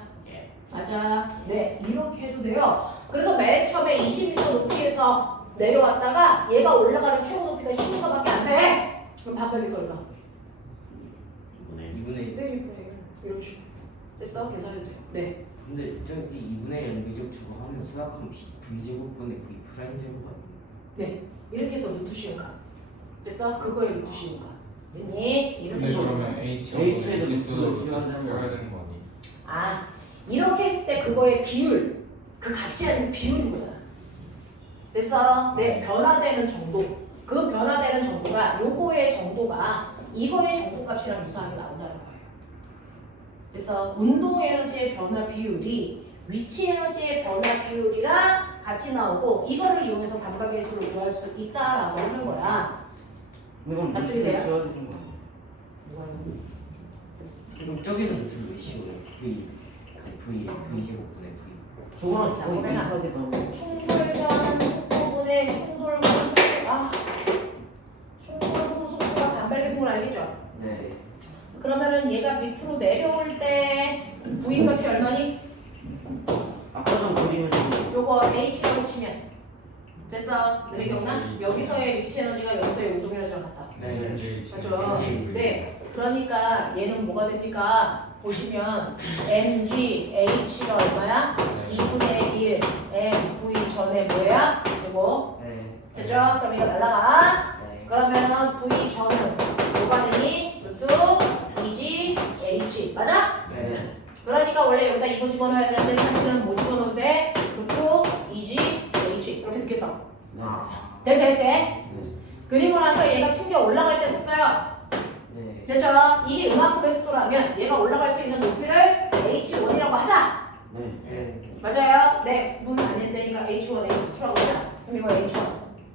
맞아. 네, 이렇게 해도 돼요. 그래서 맨 처음에 20m 높이에서 내려왔다가 얘가 올라가는 최고 높이가 10m밖에 안 돼. 그럼 반발계수 얼마? 2분의 1. 네, 2분의 1. 이런 식으로. 됐어? 계산해도 돼요. 네. 근데 저기 2분의 1 미적 저거 하면 수학하면 V제곱분의 V 프라임 제곱 아니에요? 네. 이렇게 해서 루트 시음가. 됐어? 그거에 루트 시음가. 됐니? 이렇게 근데 해서. 그러면 H하고 H에도 H2도 H도 써야 되는 거 아니에요? 아, 이렇게 했을 때 그거의 비율, 그 값이 아닌 비율인 거잖아. 됐어? 네, 변화되는 정도. 그 변화되는 정도가 요거의 정도가 이거의 정도값이랑 유사하게 나온다는 거예요. 그래서 운동 에너지의 변화 비율이 위치 에너지의 변화 비율이랑 같이 나오고 이거를 이용해서 반발계수를 구할 수 있다라고 하는 거야. 이건 어떻게 루트를 돼요? 써야 되는 거 아니에요? 그럼 저기는 루트를 왜 씌워요? V제곱분의 V. 저거랑 자, 거의 보면은 비슷하게 나오는 충돌 전 속도분의 충돌 후 속도 충돌 후 속도가 그러면 얘가 밑으로 내려올 때 V 값이 얼마니? 아까 전 그림에서 요거 H라고 치면 됐어? 너네 기억나? 여기서의 위치 에너지가 여기서의 운동 에너지랑 같다. 네. 맞죠? 네. 그러니까 얘는 뭐가 됩니까? 보시면 mgH가 얼마야? 2분의 1 mv 전에 뭐야? 제곱. 네. 됐죠? 그럼 이거 날라가. 네. 그러면은 v 전은 뭐가 되니? 루트 2g h 맞아? 네. 그러니까 원래 여기다 이거 집어넣어야 되는데 사실은 뭐 집어넣어도 돼? 루트 2g h 이렇게 듣겠다. 아. 돼? 그리고 나서 얘가 튕겨 올라갈 때 속도요. 네. 됐죠? 이게 이만큼의 속도라면 얘가 올라갈 수 있는 높이를 h1이라고 하자. 네. 네. 맞아요? 네, 구분 안 된다니까 h1, h2라고 하자. 그럼 이거 h1.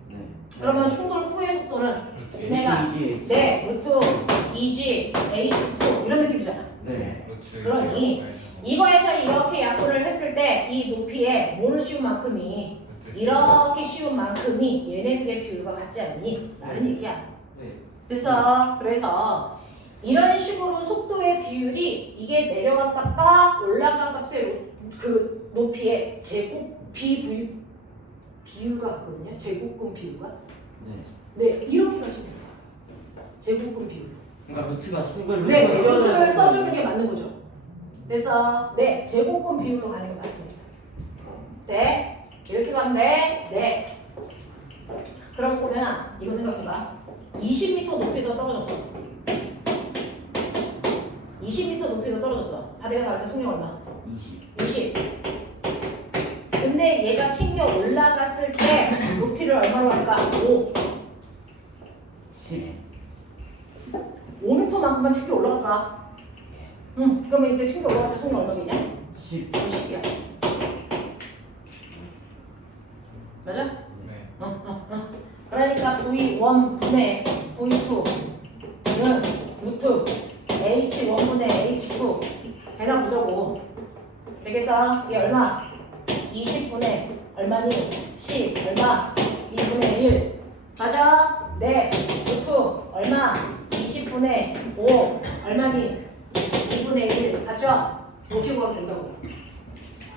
네. 그러면 충돌 후의 속도는 얘네가 이지 네, 루트 2g, h2 이런 느낌이잖아. 네. 그러니 이거에서 이렇게 약분을 했을 때 이 높이에 뭐를 씌운 만큼이 이렇게 씌운 만큼이 얘네들의 비율과 같지 않니? 라는 얘기야. 네. 됐어. 그래서 이런 식으로 속도의 비율이 이게 내려간 값과 올라간 값의 그 높이의 제곱 비율과 같거든요. 제곱근 비율과. 네. 네, 이렇게 가시면 됩니다. 제곱근 비율. 그러니까 루트가 네, 루트를 써주는 게 맞는 거죠. 됐어. 네, 제곱근 비율로 가는 게 맞습니다. 네, 이렇게 가면 돼. 네. 그럼 보면 이거 생각해봐. 20m 높이에서 떨어졌어. 20m 높이에서 떨어졌어. 바닥에 닿을 때 속력 얼마? 20 20. 근데 얘가 튕겨 올라갔을 때 높이를 얼마로 할까? 5. 10 5m만큼만 튕겨 올라갔더라. 응. 그러면 이때 튕겨 올라갈 때 속력 얼마겠냐? 10 10이야. 맞아? 네. 그러니까 V1 분의 V2는 루트 H1분의 H2 배나 보자고. 되겠어? 이게 얼마? 20분의 얼마니? 10 얼마? 2분의 1 맞아? 네 루트 얼마? 20분의 5 얼마니? 2분의 1 맞죠? 이렇게 보면 된다고.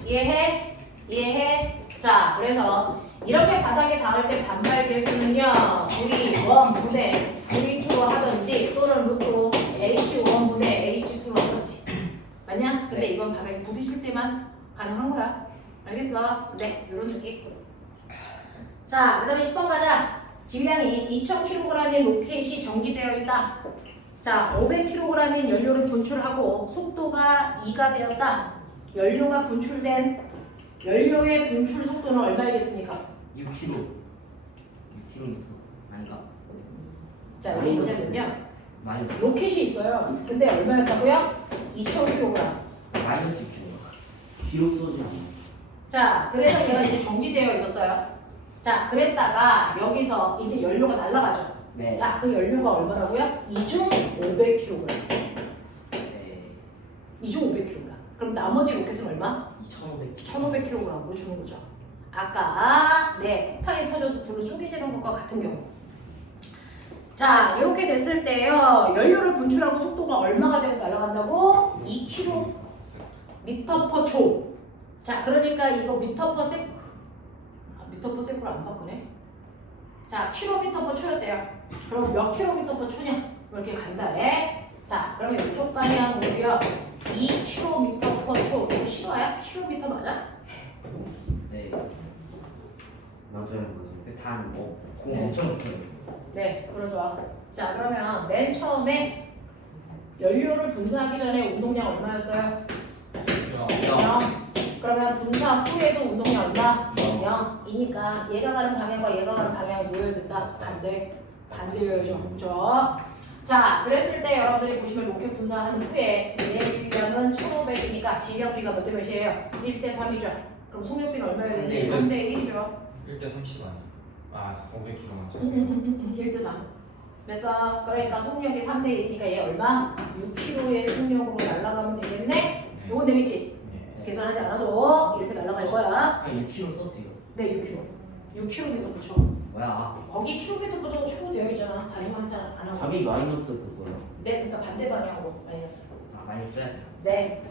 이해해? 이해해? 자 그래서 이렇게 바닥에 닿을 때 반발 계수는요 V1 분의 V2로 하든지 또는 루트 H1 분의 H2로 하든지 맞냐? 근데 이건 바닥에 부딪힐 때만 가능한 거야. 알겠어? 네, 이런 느낌. 자, 그 다음에 10번 가자. 질량이 2000kg인 로켓이 정지되어 있다. 자, 500kg인 연료를 분출하고 속도가 2가 되었다. 연료가 분출된 연료의 분출 속도는 얼마이겠습니까? 6km. 6km 아닌가? 자, 여기 뭐냐면요. 마이너스 로켓이 있어요. 근데 얼마였다고요? 2000kg. 마이너스 6km. 비록 쏘지 않아 자, 그래서 얘가 이제 정지되어 있었어요. 자, 그랬다가 여기서 이제 연료가 날아가죠. 네. 자, 그 연료가 얼마라고요? 이중 500kg. 네. 이중 500kg. 그럼 나머지 로켓은 얼마? 2,500. 1500kg으로 주는 거죠. 아까 네, 폭탄이 터져서 둘로 쪼개지는 것과 같은 경우. 자, 이렇게 됐을 때요. 연료를 분출하고 속도가 얼마가 돼서 날아간다고? 2km per 초. 자, 그러니까 이거 미터 퍼 세컨. 미터 퍼 세컨을 안 바꾸네. 자, 킬로미터 퍼 초였대요. 그럼 몇 킬로미터 퍼 초냐? 이렇게 간다에. 자, 그러면 이쪽 방향으로요. 2km per 초. 이거 실화야? 킬로미터 맞아? 네. 맞아요 단 네. 엄청 커요. 네, 그러죠. 자, 그러면 맨 처음에 연료를 분사하기 전에 운동량 얼마였어요? 0. 그러면 분사 후에도 운동량 얼마? 0이니까 얘가 가는 방향과 얘가 가는 방향이 뭐여야 된다? 반대여야죠. 그죠? 자, 그랬을 때 여러분들이 보시면 로켓 분사한 후에 얘의 질량은 1500이니까 질량비가 몇 대 몇이에요? 1대 3이죠. 그럼 속력비는 얼마여야 되니? 3대 1이죠. 1대 30 아니야? 500kg만 1대 3. 그래서 그러니까 속력이 3대 1이니까 얘 얼마? 6kg의 속력으로 날아가면 되겠네? 요건 되겠지? 네. 계산하지 않아도 이렇게 날아갈 거야. 아 6km 써도 돼요. 네, 6kg. 6km 그쵸. 뭐야? 거기 킬로미터보다 초도 되어 있잖아. 반응만 안 하고. 답이 마이너스 그거야. 네, 그러니까 반대 방향으로 마이너스. 아 많이 써야 돼. 네.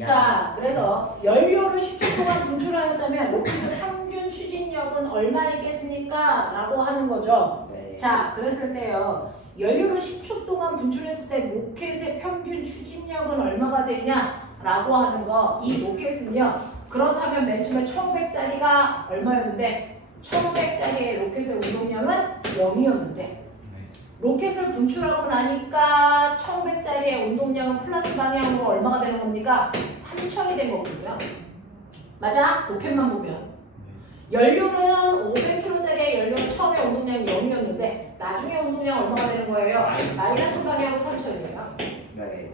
야. 자, 그래서 연료를 10초 동안 분출하였다면 로켓의 평균 추진력은 얼마이겠습니까? 라고 하는 거죠. 네. 자, 그랬을 때요. 연료를 10초 동안 분출했을 때 로켓의 평균 추진력은 얼마가 되냐? 라고 하는 거. 이 로켓은요. 그렇다면 맨 처음에 1500짜리가 얼마였는데 1500짜리의 로켓의 운동량은 0이었는데 네. 로켓을 분출하고 나니까 1500짜리의 운동량은 플러스 방향으로 얼마가 되는 겁니까? 3000이 된 거거든요. 맞아? 로켓만 보면. 연료는 500kg짜리의 연료는 처음에 운동량이 0이었는데 나중에 운동량 얼마가 되는 거예요? 마이너스 방향으로 3000이에요. 네.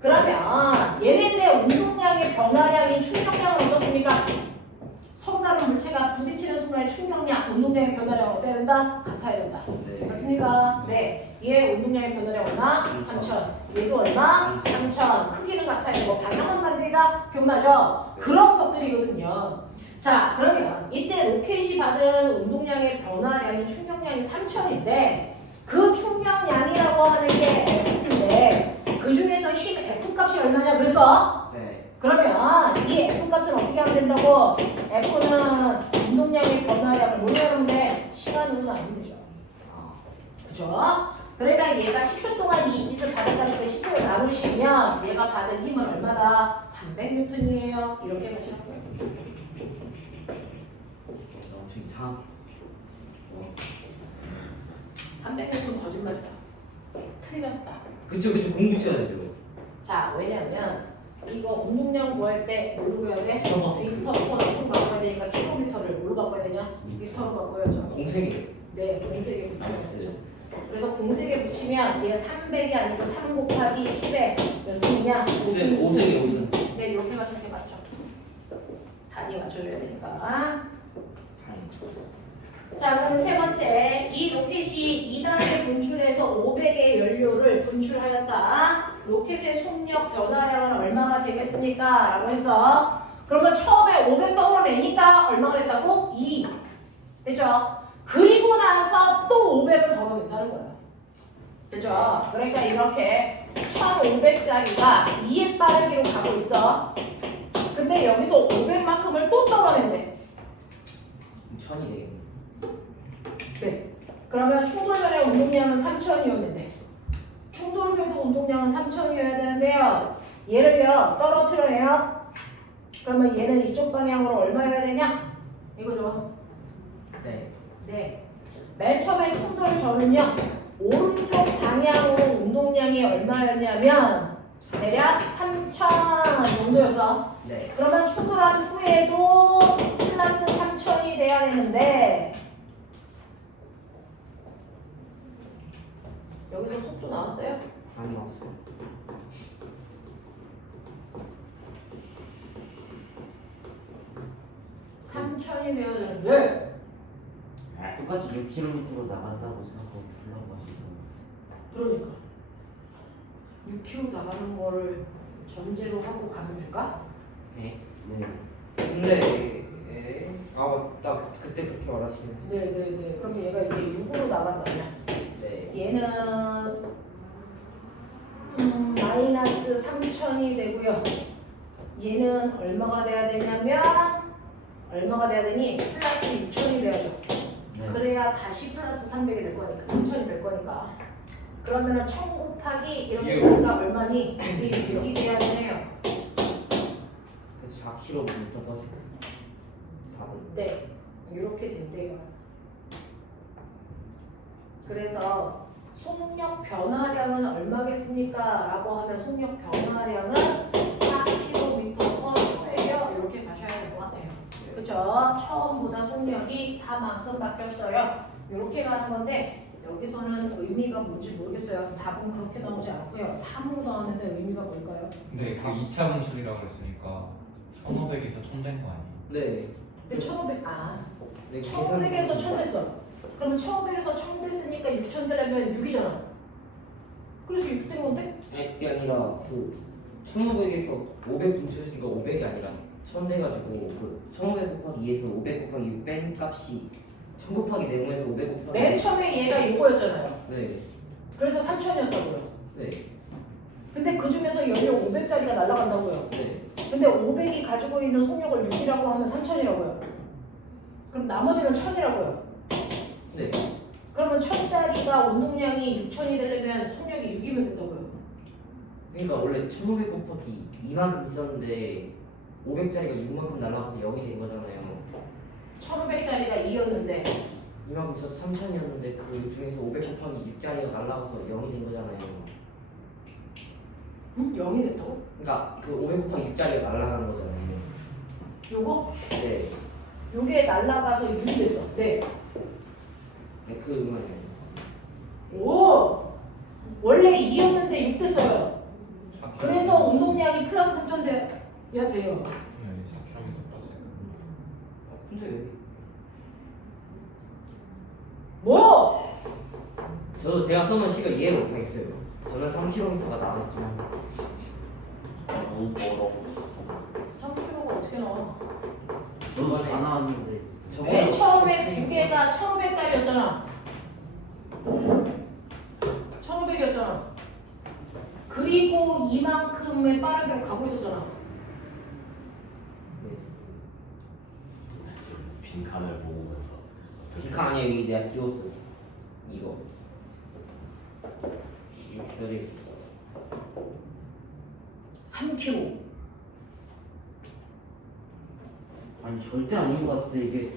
그러면 얘네들의 운동량의 변화량인 충격량은 어떻습니까? 서로 다른 물체가 부딪히는 순간의 충격량, 운동량의 변화량 어때야 된다? 같아야 된다. 네. 맞습니까? 네. 얘 운동량의 변화량 얼마? 3000. 얘도 얼마? 3000. 크기는 같아야 되고 방향만 반대다? 기억나죠? 그런 것들이거든요. 자, 그러면 이때 로켓이 받은 운동량의 변화량이 충격량이 3000인데 그 충격량이라고 하는 게 F인데 그 중에서 힘 F값이 얼마냐 그랬어? 네. 그러면 이 F값은 어떻게 하면 된다고? F는 운동량의 변화량을 뭘로 하면 돼? 시간으로 나누면 되죠. 아. 그죠? 그러니까 얘가 10초 동안 이 짓을 받았다니까 10초를 나누시면 얘가 받은 힘은 얼마다? 300N이에요. 이렇게 가시면 돼요. 엄청 이상. 300N 거짓말이다. 틀렸다. 그쵸 공부 쳐야죠. 자, 왜냐면 이거 운동량 구할 때 뭘로 구해야 돼? 미터 퍼 바꿔야 되니까 킬로미터를 뭘로 바꿔야 되냐? 미터로 바꿔야죠. 공생이. 네, 공세에 붙여야죠. 나이스. 그래서 공세에 붙이면 얘 300이 아니고 3 곱하기 10에 몇 승이냐? 5승이. 네, 이렇게 가시는 게 맞죠. 단위 맞춰줘야 되니까. 자, 그럼 세 번째, 이 로켓이 2단을 분출해서 500의 연료를 분출하였다. 로켓의 속력 변화량은 얼마가 되겠습니까? 라고 해서 그러면 처음에 500 떨어내니까 얼마가 됐다고? 2. 됐죠? 그리고 나서 또 500을 더하겠다는 거예요. 됐죠? 그러니까 이렇게 1500짜리가 2의 빠르기로 가고 있어. 근데 여기서 500만큼을 또 떨어낸대. 1000이 되겠네. 네. 그러면 충돌면의 운동량은 3000이었는데 충돌 후에도 운동량은 3000이어야 되는데요. 얘를요 떨어뜨려내요. 그러면 얘는 이쪽 방향으로 얼마여야 되냐? 이거죠. 네. 네. 맨 처음에 충돌 전은요 오른쪽 방향으로 운동량이 얼마였냐면 대략 3000 정도였어. 네. 그러면 충돌한 후에도 플러스 3000이 돼야 되는데 여기서 속도 나왔어요? 안 나왔어. 삼 3000이 돼야 되는데 똑같이 6km로 나간다고 생각하고 불러고 하시고. 그러니까 6km 나가는 거를 전제로 하고 가면 될까? 네. 네. 근데 나 그때 그렇게 말하시면. 네네네. 그럼 얘가 이제 6으로 나간다면 네. 얘는 마이너스 3000이 되고요. 얘는 얼마가 돼야 되냐면 얼마가 돼야 되니? 플러스 6000이 돼야죠. 네. 그래야 다시 플러스 300이 될 거니까 3000이 될 거니까 그러면은 1000 곱하기 이렇게 되니까 얼마니? 이게 6이 돼야 되네요. 그래서 4km/s. 답은. 네, 이렇게 된대요. 그래서 속력 변화량은 얼마겠습니까? 라고 하면 속력 변화량은 4km/초예요. 이렇게 가셔야 될 것 같아요. 그쵸? 처음보다 속력이 4만큼 바뀌었어요. 이렇게 가는 건데 여기서는 의미가 뭔지 모르겠어요. 답은 그렇게 나오지 않고요. 3으로 나왔는데 의미가 뭘까요? 근데 그 2차 분출이라고 그랬으니까 1500에서 1000 된 거 아니에요? 네. 근데 1500, 네, 1500에서 1000 됐어. 그러면 1500에서 1000 됐으니까 6000 되려면 6이잖아. 그래서 6 된 건데? 아니 그게 아니라 그 1500에서 500 분출했으니까 500이 아니라 1000 돼가지고 그 1500 곱하기 2에서 500 곱하기 6 뺀 값이 1000 곱하기 4에서 500 곱하기 맨 처음에 얘가 거였잖아요. 네. 그래서 3천이었다고요. 네. 근데 그 중에서 연료 500짜리가 날아간다고요. 네. 근데 500이 가지고 있는 속력을 6이라고 하면 3천이라고요. 그럼 나머지는 1000이라고요. 네. 그러면 1000짜리가 운동량이 6000이 되려면 속력이 6이면 된다고요. 그러니까 원래 1500 곱하기 2만큼 있었는데 500짜리가 6만큼 날아가서 0이 된 거잖아요. 1500짜리가 2였는데 2만큼 있어서 3000이었는데 그 중에서 500 곱하기 6짜리가 날아가서 0이 된 거잖아요. 0이 됐다고? 그러니까 그 500 곱하기 6짜리가 날아가는 거잖아요. 요거? 네. 요게 날아가서 6이 됐어. 네. 네, 그 음악이에요. 오! 원래 2였는데 6 됐어요. 그래서 운동량이 플러스 3000 돼야 돼요. 4km 근데 왜? 뭐? 저도 제가 써놓은 식을 이해를 못하겠어요. 저는 3km가 나왔지만 너무 멀어. 3kg가 어떻게 나와? 저도 다 나왔는데 맨 처음에 두 개가 1500짜리였잖아. 1500이었잖아. 그리고 이만큼의 빠르게 가고 있었잖아. 빈칸을 모으면서 어떻게 빈칸 아니야. 여기 내가 지웠어. 이거 이렇게 써져 있어. 3kg. 아니 절대 아닌 것 같아 이게.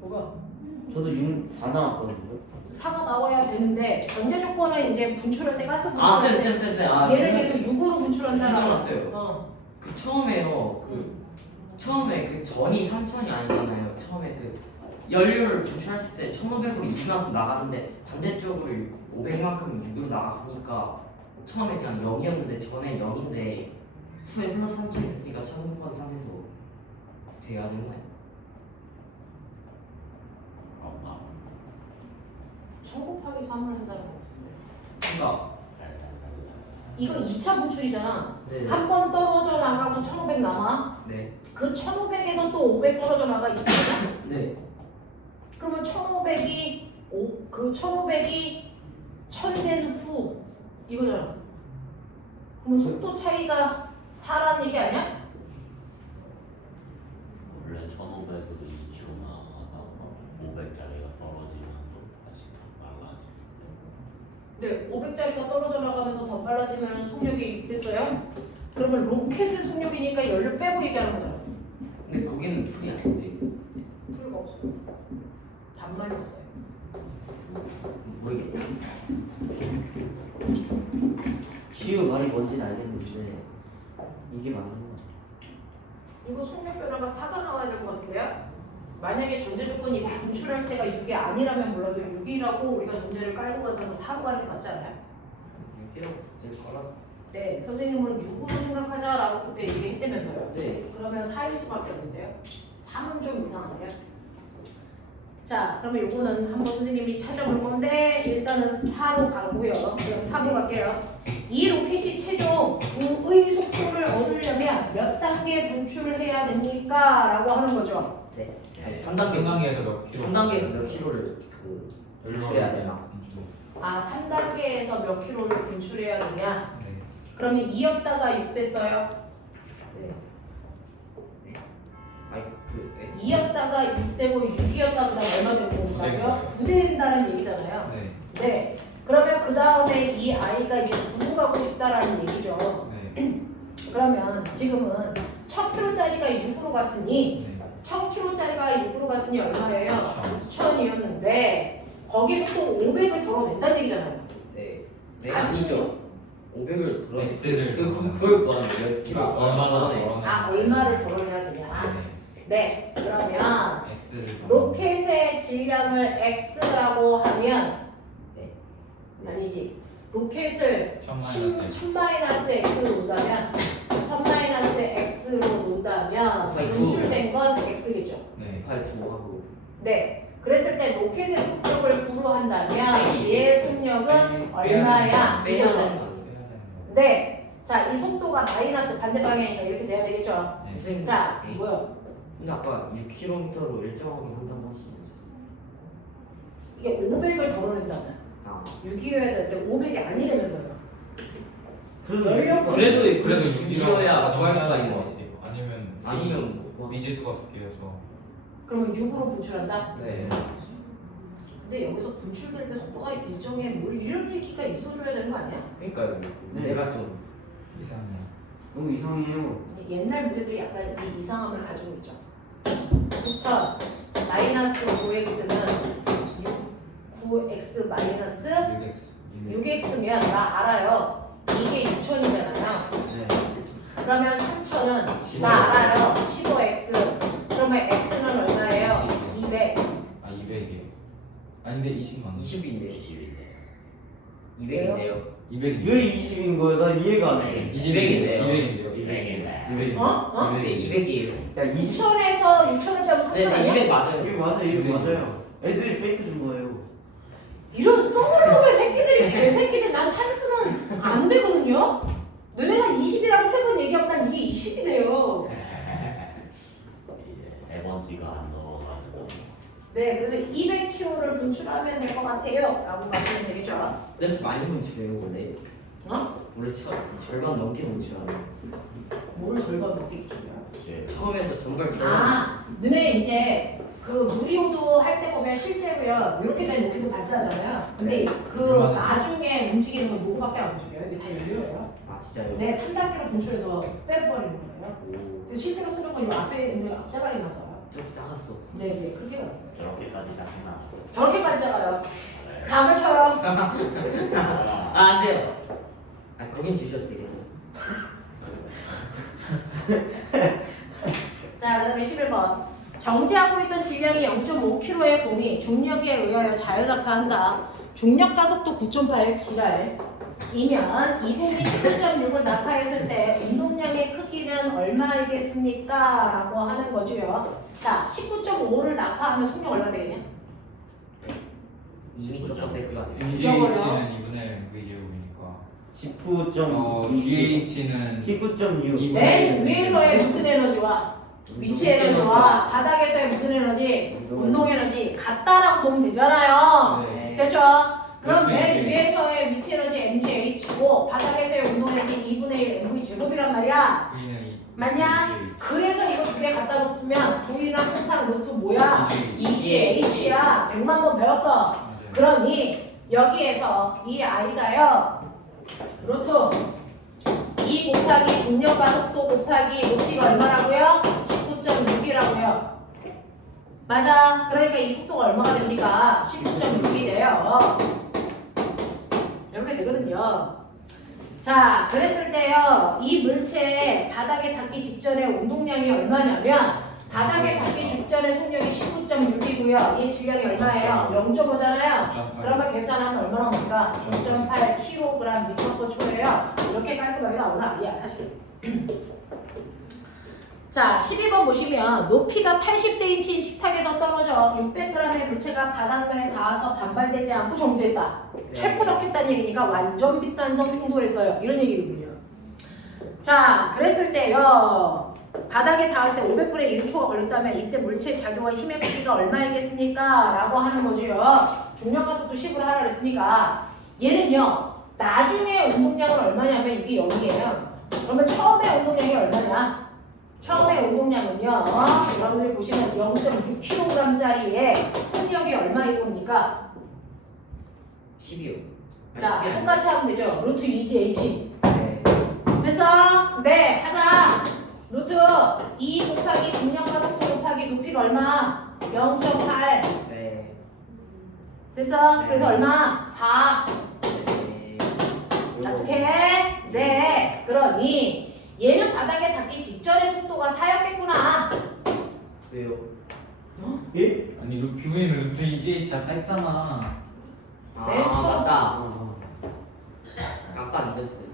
뭐가? 저도 4 나왔거든요. 4가 나와야 되는데 전제 조건은 이제 분출할 때 가스 아, 분출할 때 쌤. 얘를 계속 6으로 분출한다라고. 생각났어요. 어. 그 처음에요. 처음에 그 전이 3000이 아니잖아요. 처음에 그 연료를 분출했을 때 1500으로 2만큼 나갔는데 반대쪽으로 500만큼 6으로 나갔으니까 처음에 그냥 0이었는데 전에 0인데 후에 플러스 3000이 됐으니까 1500번 3에서 돼야 되는 거예요. 없나? 1000 곱하기 3을 한다는 거. 그러니까 이거 2차 분출이잖아. 네. 한 번 떨어져 나가고 1500 남아. 네. 그 1500에서 또 500 떨어져 나가 있잖아. 네. 그러면 1500이 그 1500이 1000 된 후 이거잖아. 그러면 속도 차이가 4라는 얘기 아니야? 원래 1500으로 2km 나가다가 500짜리가 떨어지면서 다시 더 빨라지는데 네, 500짜리가 떨어져 나가면서 더 빨라지면 속력이 6 됐어요. 그러면 로켓의 속력이니까 연료 빼고 얘기하는 거잖아. 근데 거기는 풀이 안 해져 있어. 풀이가 없어요. 답만 있어요. 모르겠다. 시우 말이 뭔지는 알겠는데 이게 맞는 거 같아. 이거 속력 변화가 4가 나와야 될 것 같은데요? 만약에 전제 조건이 이거 분출할 때가 6이 아니라면 몰라도 6이라고 우리가 전제를 깔고 가는 거 4로 가는 게 맞지 않아요? 6kg 제일 거라. 네, 선생님은 6으로 생각하자라고 그때 얘기했다면서요. 네. 그러면 4일 수밖에 없는데요. 3은 좀 이상한데요. 자, 그러면 요거는 한번 선생님이 찾아볼 건데 일단은 4로 가고요. 그럼 4로 갈게요. 이 로켓이 최종 부의 속도를 얻으려면 몇 단계 분출을 해야 됩니까? 라고 하는 거죠. 네. 아니, 3단계에서 몇 킬로? 3단계에서 몇 킬로를 분출해야 되나? 아, 3단계에서 몇 킬로를 분출해야 되냐? 네. 그러면 2였다가 6 됐어요. 네. 아니 네. 2였다가 6 되고 6이었다가 얼마 되고 온다고요? 9 된다는 얘기잖아요. 네. 네. 그러면 그 다음에 이 아이가 이제 9로 가고 싶다라는 얘기죠. 네. 그러면 지금은 1000kg짜리가 6으로 갔으니 네. 1000kg짜리가 6으로 갔으니 얼마예요? 9,000이었는데 거기서 또 500을 덜어낸다는 얘기잖아요. 네. 네 아니죠. 500을 덜어. X를 그걸 구하는데 몇 킬로 얼마나 덜어내? 덜어내? 아, 얼마를 덜어내야 되냐? 네. 그러면 X를 로켓의 질량을 X라고 하면 네. 아니지. 로켓을 1000 1000-X로 놓다면 1000-X로 놓다면 아니, 분출된 건 X겠죠. 네. 8 주하고. 네. 그랬을 때 로켓의 속력을 구로 한다면 아니, 얘의 속력은 얼마야? 빼야 이거죠. 되는 거 아니에요? 빼야 되는 거. 네. 자, 이 속도가 마이너스 반대 방향이니까 이렇게 돼야 되겠죠. 네. 네. 선생님. 자, 네. 뭐요? 근데 아까 6km로 일정하게 한다고 하시지 않으셨어요? 이게 500을 덜어낸다면 아 6이어야 되는데 500이 아니라면서요. 그래도 연령 그래도 6이어야 구할 수가 있는 것 거 같아요. 아니면 아니면 뭐 미지수가 두 개여서. 그러면 6으로 분출한다? 네. 근데 여기서 분출될 때 속도가 일정해 뭐 이런 얘기가 있어줘야 되는 거 아니야? 그러니까요. 네. 내가 좀 이상해요. 너무 이상해요. 옛날 문제들이 약간 이 이상함을 가지고 있죠. 9천 마이너스 5x는 9x 마이너스 6x면 나 알아요. 이게 6천이잖아요. 네. 그러면 3천은 나 알아요. 15x. 그러면 x는 얼마예요? 200. 아 200이에요. 아니 근데 20 맞나? 20인데 20인데 200인데요. 200. 왜 20인 거야? 나 이해가 안 돼. 200인데요. 200인데요. 200인데. 200. 어? 네 200이에요. 야 20. 2천에서 6천을 빼고 3천 네, 아니야? 200 맞아요. 이거 맞아요. 이거 맞아요. 애들이 페이크 준 거예요. 이런 썩을놈의 새끼들이 개새끼들 난 산수는 안 되거든요. 너네가 20이라고 3번 얘기하면 난 이게 20이 돼요. 이제 세 번째가 안 넘어가는 네, 그래서 200kg를 분출하면 될 것 같아요. 라고 말씀이 되겠죠. 근데 많이 분출해요 원래. 어? 원래 절반 넘게 분출하는. 뭘 절반 넘게 줄여요? 거지. 처음에서 정말 절반. 아, 너네 이제 그 누리호도 할 때 보면 실제로요 이렇게 된 로켓도 발사하잖아요. 근데 그 나중에 움직이는 건 요거밖에 안 움직여요. 이게 다 연료예요. 아 진짜요? 네, 3단계로 분출해서 빼버리는 거예요. 오. 그래서 실제로 쓰는 건 요 앞에 있는 앞자갈이 나서요. 저기 작았어. 네, 네, 그렇게 가요. 저렇게까지 작구나. 저렇게까지 작아요. 각을 쳐요. 아 안 돼요. 아 거긴 주셔도 되겠네. 자, 그 다음에 11번. 정지하고 있던 질량이 0.5kg의 공이 중력에 의하여 자율낙하한다. 중력 가속도 9.8 지랄. 이면 이 공이 19.6을 낙하했을 때 운동량의 크기는 얼마이겠습니까? 라고 하는 거죠. 자, 19.5를 낙하하면 속력 얼마 되겠냐? 2m/s가 돼요. MGH는 2분의 1 V제곱이니까 19.6. GH는 19.6. 맨 위에서의 무슨 에너지와 위치 에너지와 바닥에서의 무슨 에너지? 운동 에너지 같다라고 보면 되잖아요. 네. 됐죠? 그럼 그렇죠. 맨 위에서의 위치 에너지 MGH고 바닥에서의 운동 에너지 2분의 1 MV 제곱이란 말이야. V는 2. 맞냐? 그래서 이거 두 개 갖다 놓으면 V랑 항상 루트 뭐야? EGH야. 100만 번 배웠어. 그러니 여기에서 이 아이가요. 루트 2 곱하기 중력과 속도 곱하기 높이가 얼마라고요? 19.6이라고요. 맞아. 그러니까 이 속도가 얼마가 됩니까? 19.6이 돼요. 이렇게 되거든요. 자, 그랬을 때요. 이 물체의 바닥에 닿기 직전에 운동량이 얼마냐면 바닥에 닿기 직전에 속력이 19.6이고요. 이 질량이 얼마예요? 0.5잖아요. 그러면 계산하면 얼마나 옵니까? 0.8kg/m/초예요. 이렇게 깔끔하게 나오는 아니야 사실. 자, 12번 보시면 높이가 80cm인 식탁에서 떨어져 600g의 물체가 바닥면에 닿아서 반발되지 않고 정지했다. 철포덕했다는 얘기니까 완전 비탄성 충돌했어요. 이런 얘기거든요. 자, 그랬을 때요. 바닥에 닿을 때 500분의 1초가 걸렸다면 이때 물체 작용과 힘의 크기가 얼마이겠습니까? 라고 하는 거죠. 중력가속도 10으로 하라 그랬으니까 얘는요. 나중에 운동량은 얼마냐면 이게 0이에요. 그러면 처음에 운동량이 얼마냐? 처음에 운동량은요. 여러분들이 보시면 0.6kg짜리에 속력이 얼마일 겁니까? 10이요. 자, 똑같이 하면 되죠. 루트 2GH. 네. 됐어? 네, 하자. 루트 2 곱하기 중력가속도 곱하기 높이가 얼마? 0.8. 네. 됐어? 네. 그래서 얼마? 4. 네. 어떻게? 네. 그러니 얘는 바닥에 닿기 직전의 속도가 4였겠구나. 왜요? 예? 아니 V는 루트 EGH 아까 했잖아. 맨 처음. 맞다. 아까 잊었어요.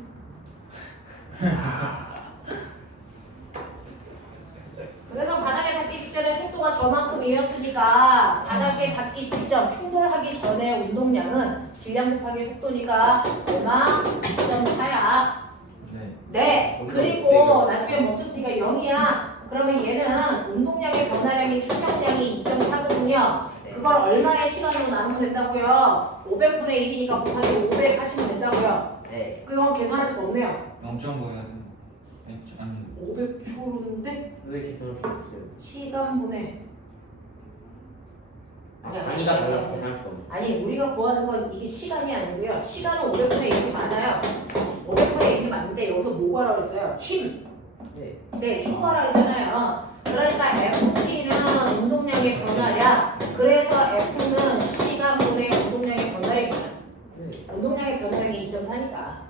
그래서 바닥에 닿기 직전에 속도가 저만큼이었으니까 바닥에 닿기 직전 충돌하기 전에 운동량은 질량 곱하기 속도니까 얼마? 2.4야. 네. 네. 그리고 나중에 멈췄으니까 0이야. 그러면 얘는 운동량의 변화량이 충격량이 2.4거든요. 그걸 얼마의 시간으로 나누면 된다고요? 500분의 1이니까 곱하기 500 하시면 된다고요. 네. 그건 계산할 수가 없네요. 0.5 해야 돼. 아니 500초로는데 왜 계산할 수 없어요? 시간분의 단위가 달라서 계산할 수가 없네. 아니 우리가 구하는 건 이게 시간이 아니고요. 시간은 500분의 1이 맞아요. 500분의 1이 맞는데 여기서 뭐 구하라고 했어요? 힘. 네. 네, 힘 구하라고 했잖아요. 그러니까 FT는 운동량의 변화량. 그래서 F는 시간분의 운동량의 변화량이야. 네. 운동량의 변화량이 2.4니까.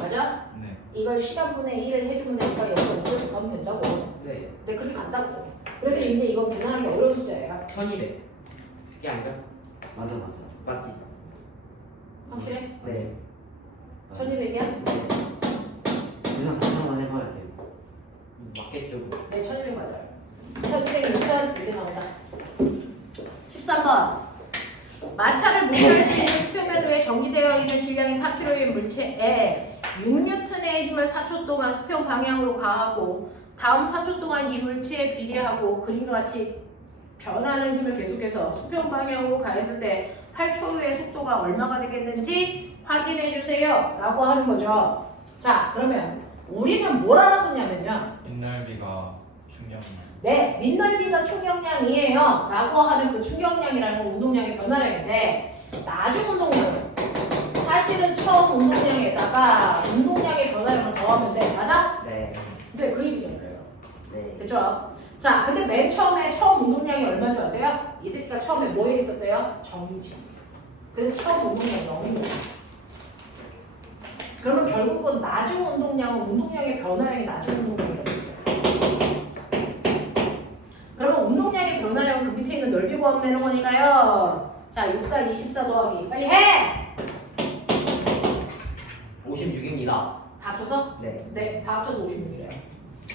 맞아? 네. 이걸 시간분의 1을 해주면 되니까 여기서 500 가면 된다고. 네. 근데 그렇게 간다고. 그래서 이제 이거 계산하는 게 어려운 숫자예요. 1200. 그게 아닌가? 맞아. 맞지? 확실해? 네. 1200이야? 네. 그냥 계산만 해봐야 돼. 맞겠죠. 네, 1200 맞아요. 1200이면 이게 나온다. 13번. 마찰을 무시할 수 있는 수평면도에 정지되어 있는 질량이 4kg의 물체에 6N의 힘을 4초 동안 수평 방향으로 가하고 다음 4초 동안 이 물체에 비례하고 그림과 같이 변하는 힘을 계속해서 수평 방향으로 가했을 때 8초 후의 속도가 얼마가 되겠는지 확인해 주세요 라고 하는 거죠. 자, 그러면 우리는 뭘 알았었냐면요. 인날비가 중량. 네, 민넓이가 충격량이에요 라고 하는 그 충격량이라는 건 운동량의 변화량인데 나중 운동량은 사실은 처음 운동량에다가 운동량의 변화량을 더하면 돼. 맞아? 네. 근데 그 얘기잖아요. 네. 그쵸? 자, 근데 맨 처음에 처음 운동량이 얼마인 줄 아세요? 이 새끼가 처음에 뭐에 있었대요? 정지. 그래서 처음 운동량이 0입니다. 그러면 결국은 나중 운동량은 운동량의 변화량이 나중 운동량이라고 했어요. 그러면 운동량의 변화량은 그 밑에 있는 넓이 구하면 되는 거니까요. 자, 6, 4, 24 더하기 빨리 해! 56입니다. 다 합쳐서? 네. 네, 다 합쳐서 56이래요.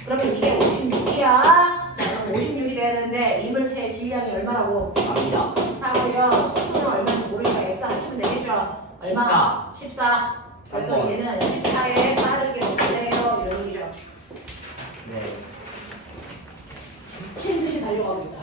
그러면 이게 56이야. 자, 그럼 56이 돼야 되는데 이물체의 질량이 얼마라고? 갑니다. 4고요. 속도는 얼마인지 모르니까 S 하시면 되겠죠? 얼마? 14. 그래서 삼번. 얘는 14에 빠르게 놓으세요. 이런 얘기죠. 네. 미친 듯이 달려가고 있다.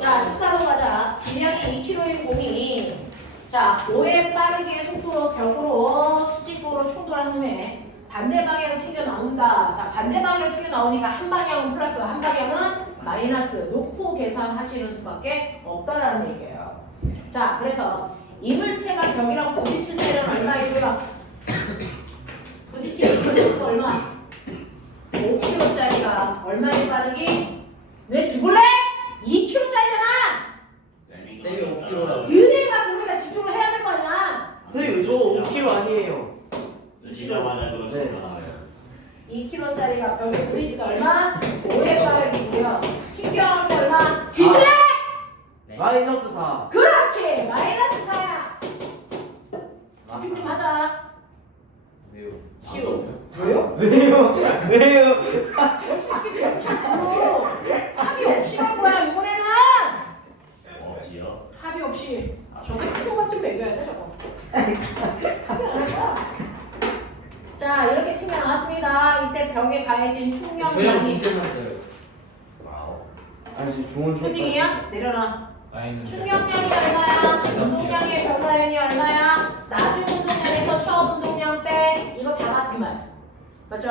자, 14번 가자. 질량이 2kg인 공이 자, 5의 빠르게 속도로 벽으로 수직으로 충돌한 후에 반대 방향으로 튀겨 나온다. 자, 반대 방향으로 튀겨 나오니까 한 방향은 플러스, 한 방향은 마이너스 놓고 계산하시는 수밖에 없다라는 얘기예요. 자, 그래서 이물체가 벽이랑 부딪힐 때는 얼마이고요? 부딪히는 속도 얼마? 5kg짜리가 얼마의 빠르기? 내 죽을래? 2kg짜리잖아! 쌤이 5kg라고. 너네가 우리가 집중을 해야 될 거 아니야? 선생님 저 5kg 아니에요. 쓰시자마자 그러셨잖아요. 2kg짜리가 벽에 부딪히니까 얼마? 5의 빠르기고요. 충격할 때 얼마? 뒤질래? 네. 마이너스 4. 그렇지! 마이너스 4야! 집중 좀 하자. 왜요? 쉬워. 왜요? 왜요? 솔직히 경찰로 합의 없이 갈 거야 이번에는. 없이요? 합의 없이. 저 새끼 표가 좀 매겨야 돼 저거. 합의 안 할 거야. 자, 이렇게 튕겨 나왔습니다. 이때 벽에 가해진 저희랑 충격량이 비슷했어요. 와우. 아니 좋은 초딩이야? 내려놔. 마이너스. 충격량이 얼마야? 운동량의 변화량이 얼마야? 나중 운동량에서 처음 운동량 빼. 이거 다 같은 말. 맞죠?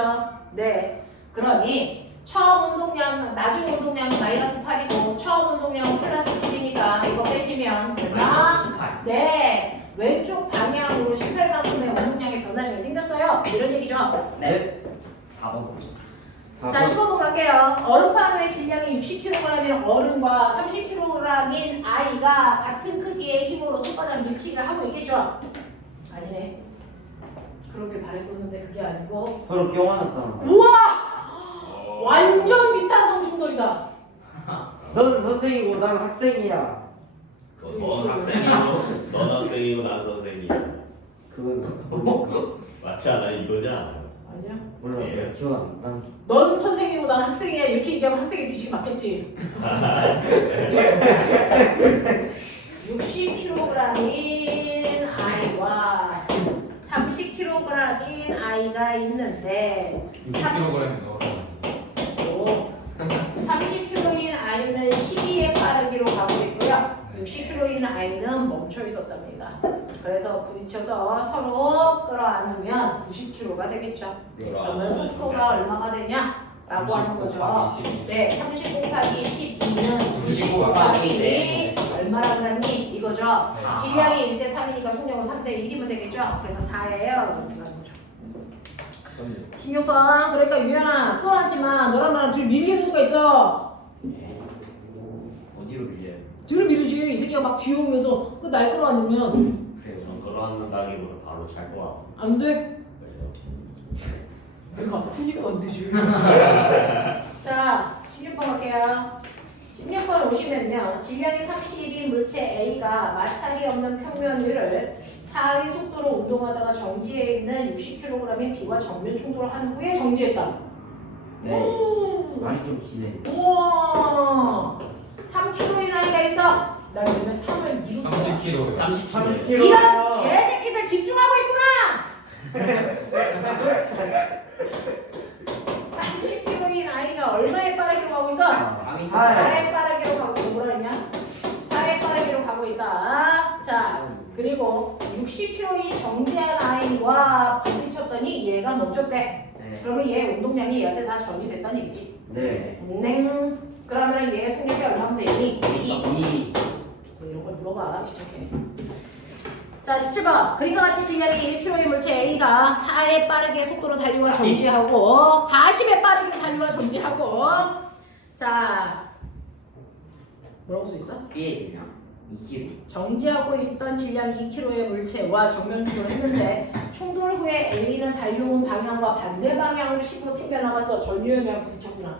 네. 그러니 처음 운동량, 나중 운동량은 마이너스 8이고 처음 운동량은 플러스 10이니까 이거 빼시면 얼마? 마이너스 18. 네. 왼쪽 방향으로 18만큼의 운동량의 변화량이 생겼어요. 이런 얘기죠? 네. 4번. 자, 15번 갈게요. 얼음판 후의 질량이 60kg인 어른과 30kg인 아이가 같은 크기의 힘으로 손바닥 밀치기를 하고 있겠죠? 아니네. 그러길 바랬었는데 그게 아니고. 서로 껴안았다. 우와! 완전 비탄성 충돌이다. 넌 선생이고 난 학생이야. 넌 학생이고, 넌 학생이고, 난 선생이고. 그건 맞지 않아? 이거지 않아요? 아니야. 몰라. 예. 기억 안 나. 넌 선생이고 난 학생이야. 이렇게 얘기하면 학생이 뒤지기 맞겠지. 60kg인 아이와 30kg인 아이가 있는데 60kg이 넣어서. 30kg인 아이는 12의 I는 멈춰 있었답니다. 그래서 부딪혀서 서로 끌어안으면 90kg가 되겠죠. 네. 그러면 속도가 얼마가 되냐? 라고 하는 거죠. 네, 30 곱하기 12는 90 곱하기 얼마라 그랬니? 이거죠. 질량이 1대 3이니까 속력은 3대 1이면 되겠죠. 그래서 4예요. 이렇게 가는 거죠. 16번. 그러니까 유연아, 끌어안지만 너랑 나랑 둘이 밀리는 수가 있어. 어디로 밀려요? 뒤로 밀리지. 이 새끼가 막 뒤에 오면서 그 날 끌어안으면 그래요. 전 끌어안는다기보다 바로 잘 것 같아. 안 돼. 그래서 내가 아프니까 안 되지. 자, 16번 갈게요. 16번 오시면요. 질량이 30인 물체 A가 마찰이 없는 평면 위를 4의 속도로 운동하다가 정지해 있는 60kg인 B와 정면 충돌을 한 후에 정지했다. 네. 말이 좀 기네. 우와. 3kg인 아이가 있어. 나 그러면 3을 이루고 30kg. 30kg. 이런 개새끼들 집중하고 있구나. 30kg인 아이가 얼마에 빠르게 가고 있어? 3이 4에 빠르게로 가고 있어. 뭐라 했냐? 4에 빠르게로 가고 있다. 자, 그리고 60kg이 정지한 아이와 부딪혔더니 얘가 멈췄대. 네. 그러면 얘 운동량이 얘한테 다 전이됐다는 얘기지. 네. 냉. 그러면 얘 속력이 얼마면 되니? 2. 뭐 이런 걸 물어봐. 귀찮게. 자, 17번. 그림과 같이 질량이 1kg의 물체 A가 4에 빠르게 속도로 달리와 정지하고 40에 빠르게 달리와 정지하고 자, 뭐라고 써 있어? B의 질량 2kg. 정지하고 있던 질량 2kg의 물체와 정면 충돌을 했는데 충돌 후에 A는 달려온 방향과 반대 방향으로 식으로 튕겨나가서 전유연이랑 부딪혔구나.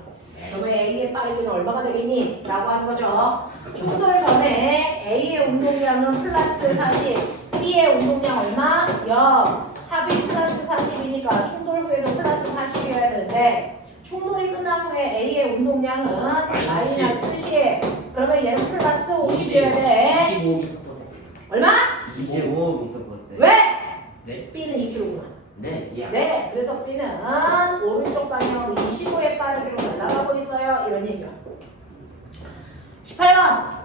그러면 A의 빠르기는 얼마가 되겠니? 라고 하는 거죠. 충돌 전에 A의 운동량은 플러스 40, B의 운동량 얼마? 0. 합이 플러스 40이니까 충돌 후에도 플러스 40이어야 되는데 충돌이 끝난 후에 A의 운동량은 마이너스 10. 그러면 얘는 플러스 50이어야 돼. 25m/s. 얼마? 25m/s. 왜? 네? B는 2kg구나. 네. 네, 그래서 B는 오른쪽 방향으로 25에 빠르기로 날아가고 있어요. 이런 얘기야. 18번.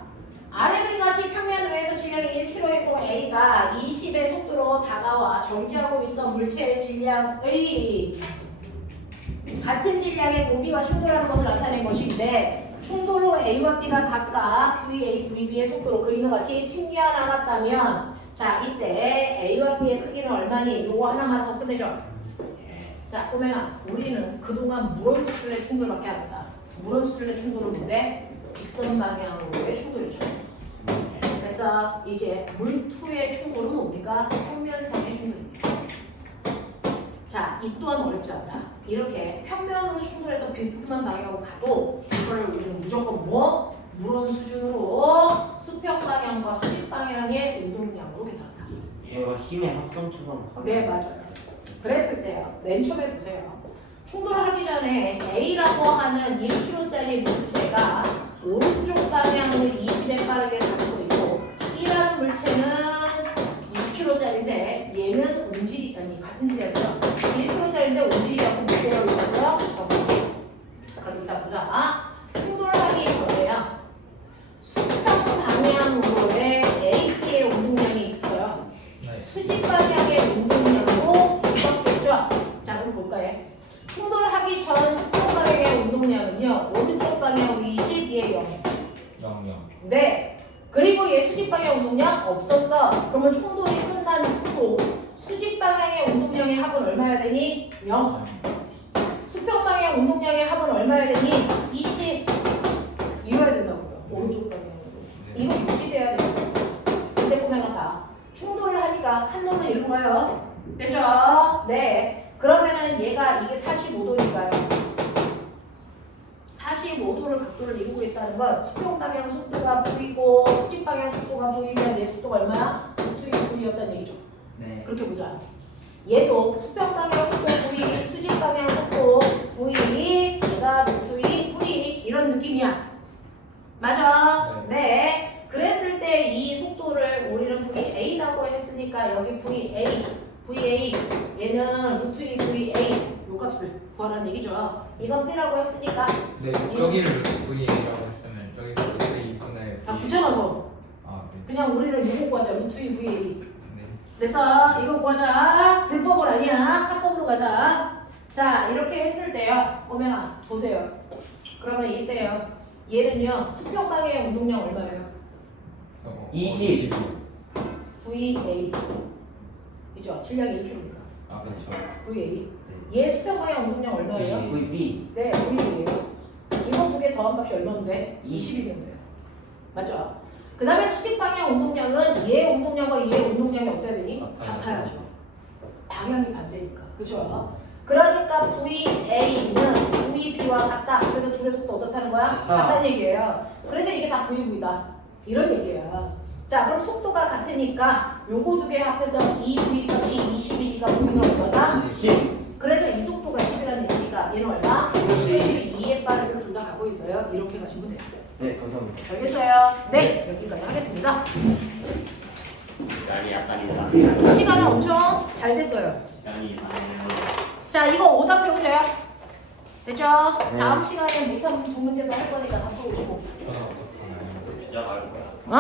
아래 그림같이 평면 위에서 질량이 1kg이고 A가 20의 속도로 다가와 정지하고 있던 물체의 질량의 같은 질량의 고비와 충돌하는 것을 나타낸 것인데 충돌 후 A와 B가 각각 VA, VB의 속도로 그림과 같이 튕겨나갔다면 자, 이때 A와 B의 크기는 얼마니? 요거 하나만 하고 끝내죠. 자, 꼬맹아, 우리는 그동안 물원 수준의 충돌밖에 안 했다. 물원 수준의 충돌은 뭔데? 직선 방향으로의 충돌이죠. 그래서 이제 물투의 충돌은 뭡니까? 평면상의 충돌입니다. 자, 이 또한 어렵지 않다. 이렇게 평면으로 충돌해서 비스듬한 방향으로 가도 이걸 우리는 무조건 뭐? 물원 수준으로 수평 방향과 수직 방향의 운동량으로 계산한다. 얘가 힘의 합성처럼. 네, 맞아요. 그랬을 때요. 맨 처음에 보세요. 충돌을 하기 전에 A라고 하는 1kg짜리 물체가 오른쪽 방향으로 20에 빠르게 가고 있고 B라는 물체는 6kg짜리인데 얘는 움직이 아니 같은 질량이죠. 1kg짜리인데 움직이지 않고 무게를 올려서 정지. 그럼 이따 보자. 충돌하기 전에요. 수평 방향으로의 AP의 운동량이 있어요. 네. 수직 방향의 운동량도 있었겠죠. 자, 그럼 볼까요? 충돌하기 전 수평 방향의 운동량은요. 오른쪽 방향 20, 얘 0. 0. 네. 그리고 얘 수직 방향 운동량 없었어. 그러면 충돌이 끝난 후도 수직 방향의 운동량의 합은 얼마여야 되니? 0. 수평 방향 운동량의 합은 얼마여야 되니? 20. 이어야 된다고요. 오른쪽 방향으로. 이거 유지돼야 돼요. 근데 꼬맹아 봐. 충돌을 하니까 한 놈은 일로 가요. 되죠? 네. 그러면은 얘가 이게 45도니까요. 45도를 각도를 이루고 있다는 건 수평 방향 속도가 V고 수직 방향 속도가 V면 내 속도가 얼마야? 루트 V였다는 얘기죠. 네. 그렇게 보자. 얘도 수평 방향 속도 V, 수직 방향 속도 V, 얘가 루트 V 이런 느낌이야. 맞아? 네. 그랬을 때 이 속도를 우리는 VA라고 했으니까 여기 VA 얘는 루트 VA 요 값을 구하라는 얘기죠. 이건 B라고 했으니까 네, 저기를 V라고 했으면 저기가 루트 2분의 자 붙여놔서 아, 네. 그냥 우리는 이거 구하자. 루트 2 VA. 네. 그래서 이거 구하자. 불법은 아니야. 합법으로 가자. 자, 이렇게 했을 때요. 오면아, 보세요. 그러면 이때요. 얘는요. 수평방향의 운동량 얼마예요? 20. VA. 그죠? 질량이 1kg니까. 아 그렇죠. VA. 얘 수평방향 운동량 얼마예요? VB. 네, VA예요. 이거 두 개 더한 값이 얼마인데? 20. 20이면 돼요. 맞죠? 그 다음에 수직 방향 운동량은 얘 운동량과 얘 운동량이 어때야 되니? 같아야죠. 방향이 반대니까. 그죠? 그러니까 VA는 VB와 같다. 그래서 둘의 속도 어떻다는 거야? 같다는 얘기예요. 그래서 이게 다 VV다. 이런 얘기예요. 자, 그럼 속도가 같으니까 요거 두 개 합해서 2V 값이 21이니까 V는 얼마다? 10. 그래서 이 속도가 10이라는 얘기니까 얘는 얼마? 2의 빠르게 둘 다 갖고 있어요. 이렇게 가시면 돼요. 네, 감사합니다. 알겠어요? 네, 여기까지 하겠습니다. 시간이 약간 이상. 시간은 엄청 잘 됐어요. 시간이 이상해요. 자, 이거 오답 해보세요. 됐죠? 네. 다음 시간에 못하면 두 문제도 할 거니까 다 풀어오시고. 저는 어떻게 하나요? 시작할 거야.